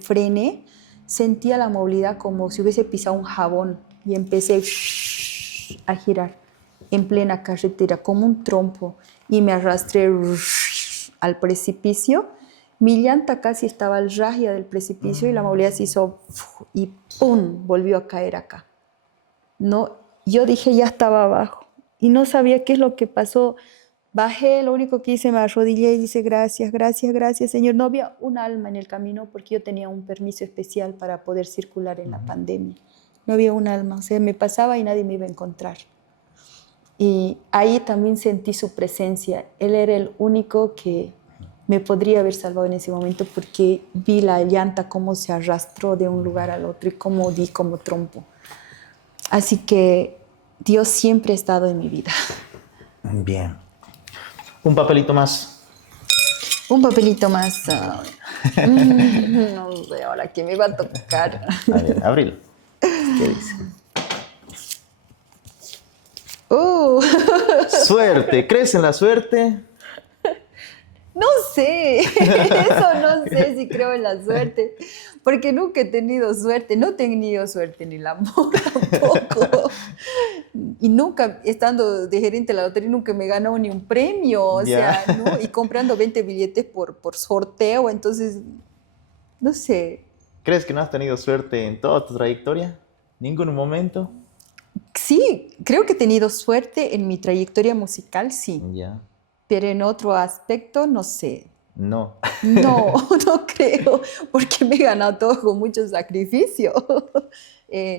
frené, sentía la movilidad como si hubiese pisado un jabón y empecé a girar en plena carretera como un trompo y me arrastré al precipicio. Mi llanta casi estaba al raya del precipicio y la movilidad se hizo y ¡pum! Volvió a caer acá. No, yo dije ya estaba abajo y no sabía qué es lo que pasó. Bajé, lo único que hice, me arrodillé y dice gracias, gracias, gracias, Señor. No había un alma en el camino porque yo tenía un permiso especial para poder circular en la pandemia. No había un alma, o sea, me pasaba y nadie me iba a encontrar. Y ahí también sentí su presencia. Él era el único que me podría haber salvado en ese momento porque vi la llanta cómo se arrastró de un lugar al otro y cómo di como trompo. Así que Dios siempre ha estado en mi vida. Bien. Un papelito más. Un papelito más. No sé ahora qué me va a tocar. A ver, abrilo. ¿Qué dice? Suerte. ¿Crees en la suerte? No sé, eso no sé si creo en la suerte, porque nunca he tenido suerte, no he tenido suerte en el amor tampoco. Y nunca, estando de gerente de la lotería, nunca me he ganado ni un premio, o Ya. sea, ¿no? Y comprando 20 billetes por sorteo, entonces, no sé. ¿Crees que no has tenido suerte en toda tu trayectoria? ¿Ningún momento? Sí, creo que he tenido suerte en mi trayectoria musical, sí, Ya. pero en otro aspecto, no sé. No. No, no creo, porque me he ganado todo con mucho sacrificio.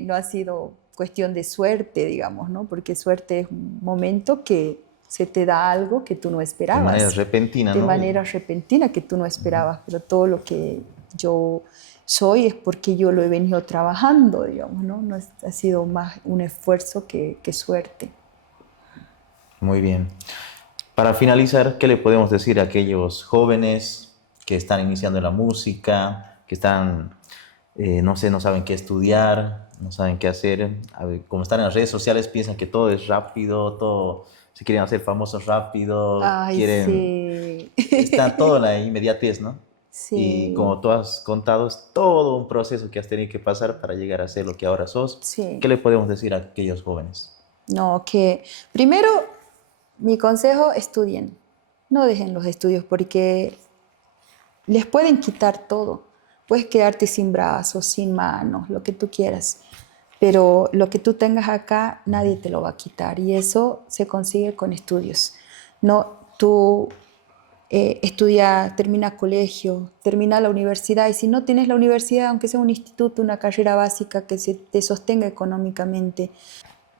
No ha sido cuestión de suerte, digamos, ¿no? Porque suerte es un momento que se te da algo que tú no De manera esperabas, repentina, de ¿no? manera repentina que tú no esperabas, pero todo lo que yo soy es porque yo lo he venido trabajando, digamos, ¿no? No es- ha sido más un esfuerzo que suerte. Muy bien. Para finalizar, ¿qué le podemos decir a aquellos jóvenes que están iniciando en la música, que están, no sé, no saben qué estudiar, no saben qué hacer? A ver, como están en las redes sociales, piensan que todo es rápido, todo, se quieren hacer famosos rápido, Ay, quieren, sí. está todo en la inmediatez, ¿no? Y Sí, como tú has contado, es todo un proceso que has tenido que pasar para llegar a ser lo que ahora sos. sí. ¿Qué le podemos decir a aquellos jóvenes? No, que primero mi consejo, estudien. No dejen los estudios porque les pueden quitar todo. Puedes quedarte sin brazos, sin manos, lo que tú quieras. Pero lo que tú tengas acá, nadie te lo va a quitar. Y eso se consigue con estudios. No, tú estudia, termina colegio, termina la universidad. Y si no tienes la universidad, aunque sea un instituto, una carrera básica que se te sostenga económicamente,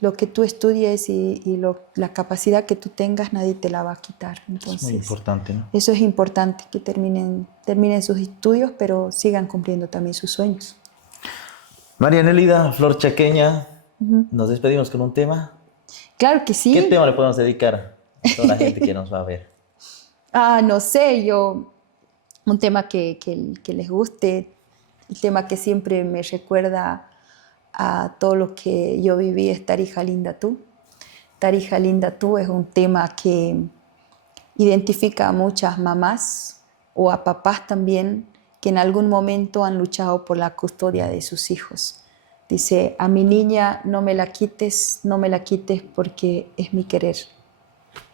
lo que tú estudies y la capacidad que tú tengas, nadie te la va a quitar. Es muy Entonces, importante, ¿no? eso es importante, que terminen sus estudios, pero sigan cumpliendo también sus sueños. María Nelida, Flor Chaqueña, nos despedimos con un tema. Claro que ¿Qué sí. tema le podemos dedicar a toda la gente que nos va a ver? No sé, un tema que les guste, el tema que siempre me recuerda a todo lo que yo viví es Tarija Linda Tú. Tarija Linda Tú es un tema que identifica a muchas mamás o a papás también que en algún momento han luchado por la custodia de sus hijos. Dice, a mi niña no me la quites, no me la quites porque es mi querer,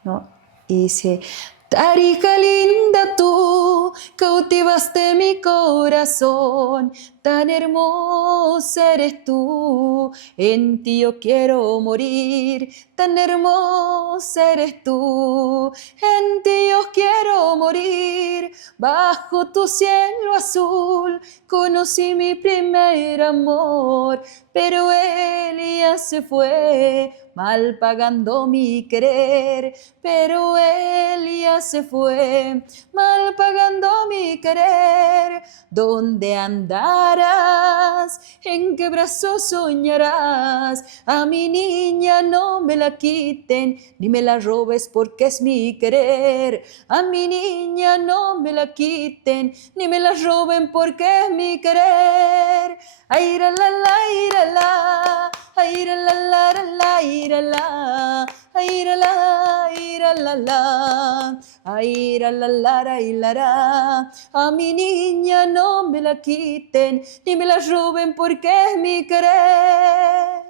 ¿no? Y dice, Tarija linda tú, cautivaste mi corazón, tan hermosa eres tú, en ti yo quiero morir, tan hermosa eres tú, en ti yo quiero morir, bajo tu cielo azul, conocí mi primer amor, pero él ya se fue, mal pagando mi querer, pero él ya se fue, mal pagando mi querer. ¿Dónde andarás? ¿En qué brazos soñarás? A mi niña no me la quiten, ni me la robes porque es mi querer. A mi niña no me la quiten, ni me la roben porque es mi querer. Ay, la la la, ira la, ay, la la la, la, ira la, ay, la, ira la, ay, la la, y la ra. A mi niña no me la quiten, ni me la roben porque es mi querer.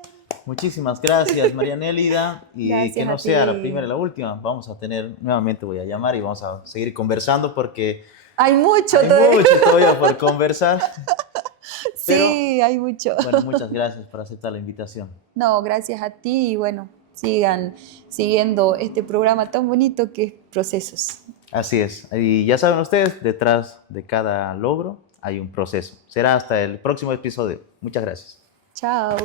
Muchísimas gracias, María Nelida. Y que Gracias no a sea la primera y ti. la última. Vamos a tener, nuevamente voy a llamar y vamos a seguir conversando porque Hay mucho hay todavía. mucho todavía por conversar. Pero Sí, hay mucho. bueno, muchas gracias por aceptar la invitación. No, gracias a ti y bueno, sigan siguiendo este programa tan bonito que es Procesos. Así es. Y ya saben ustedes, detrás de cada logro hay un proceso. Será hasta el próximo episodio. Muchas gracias. Chao.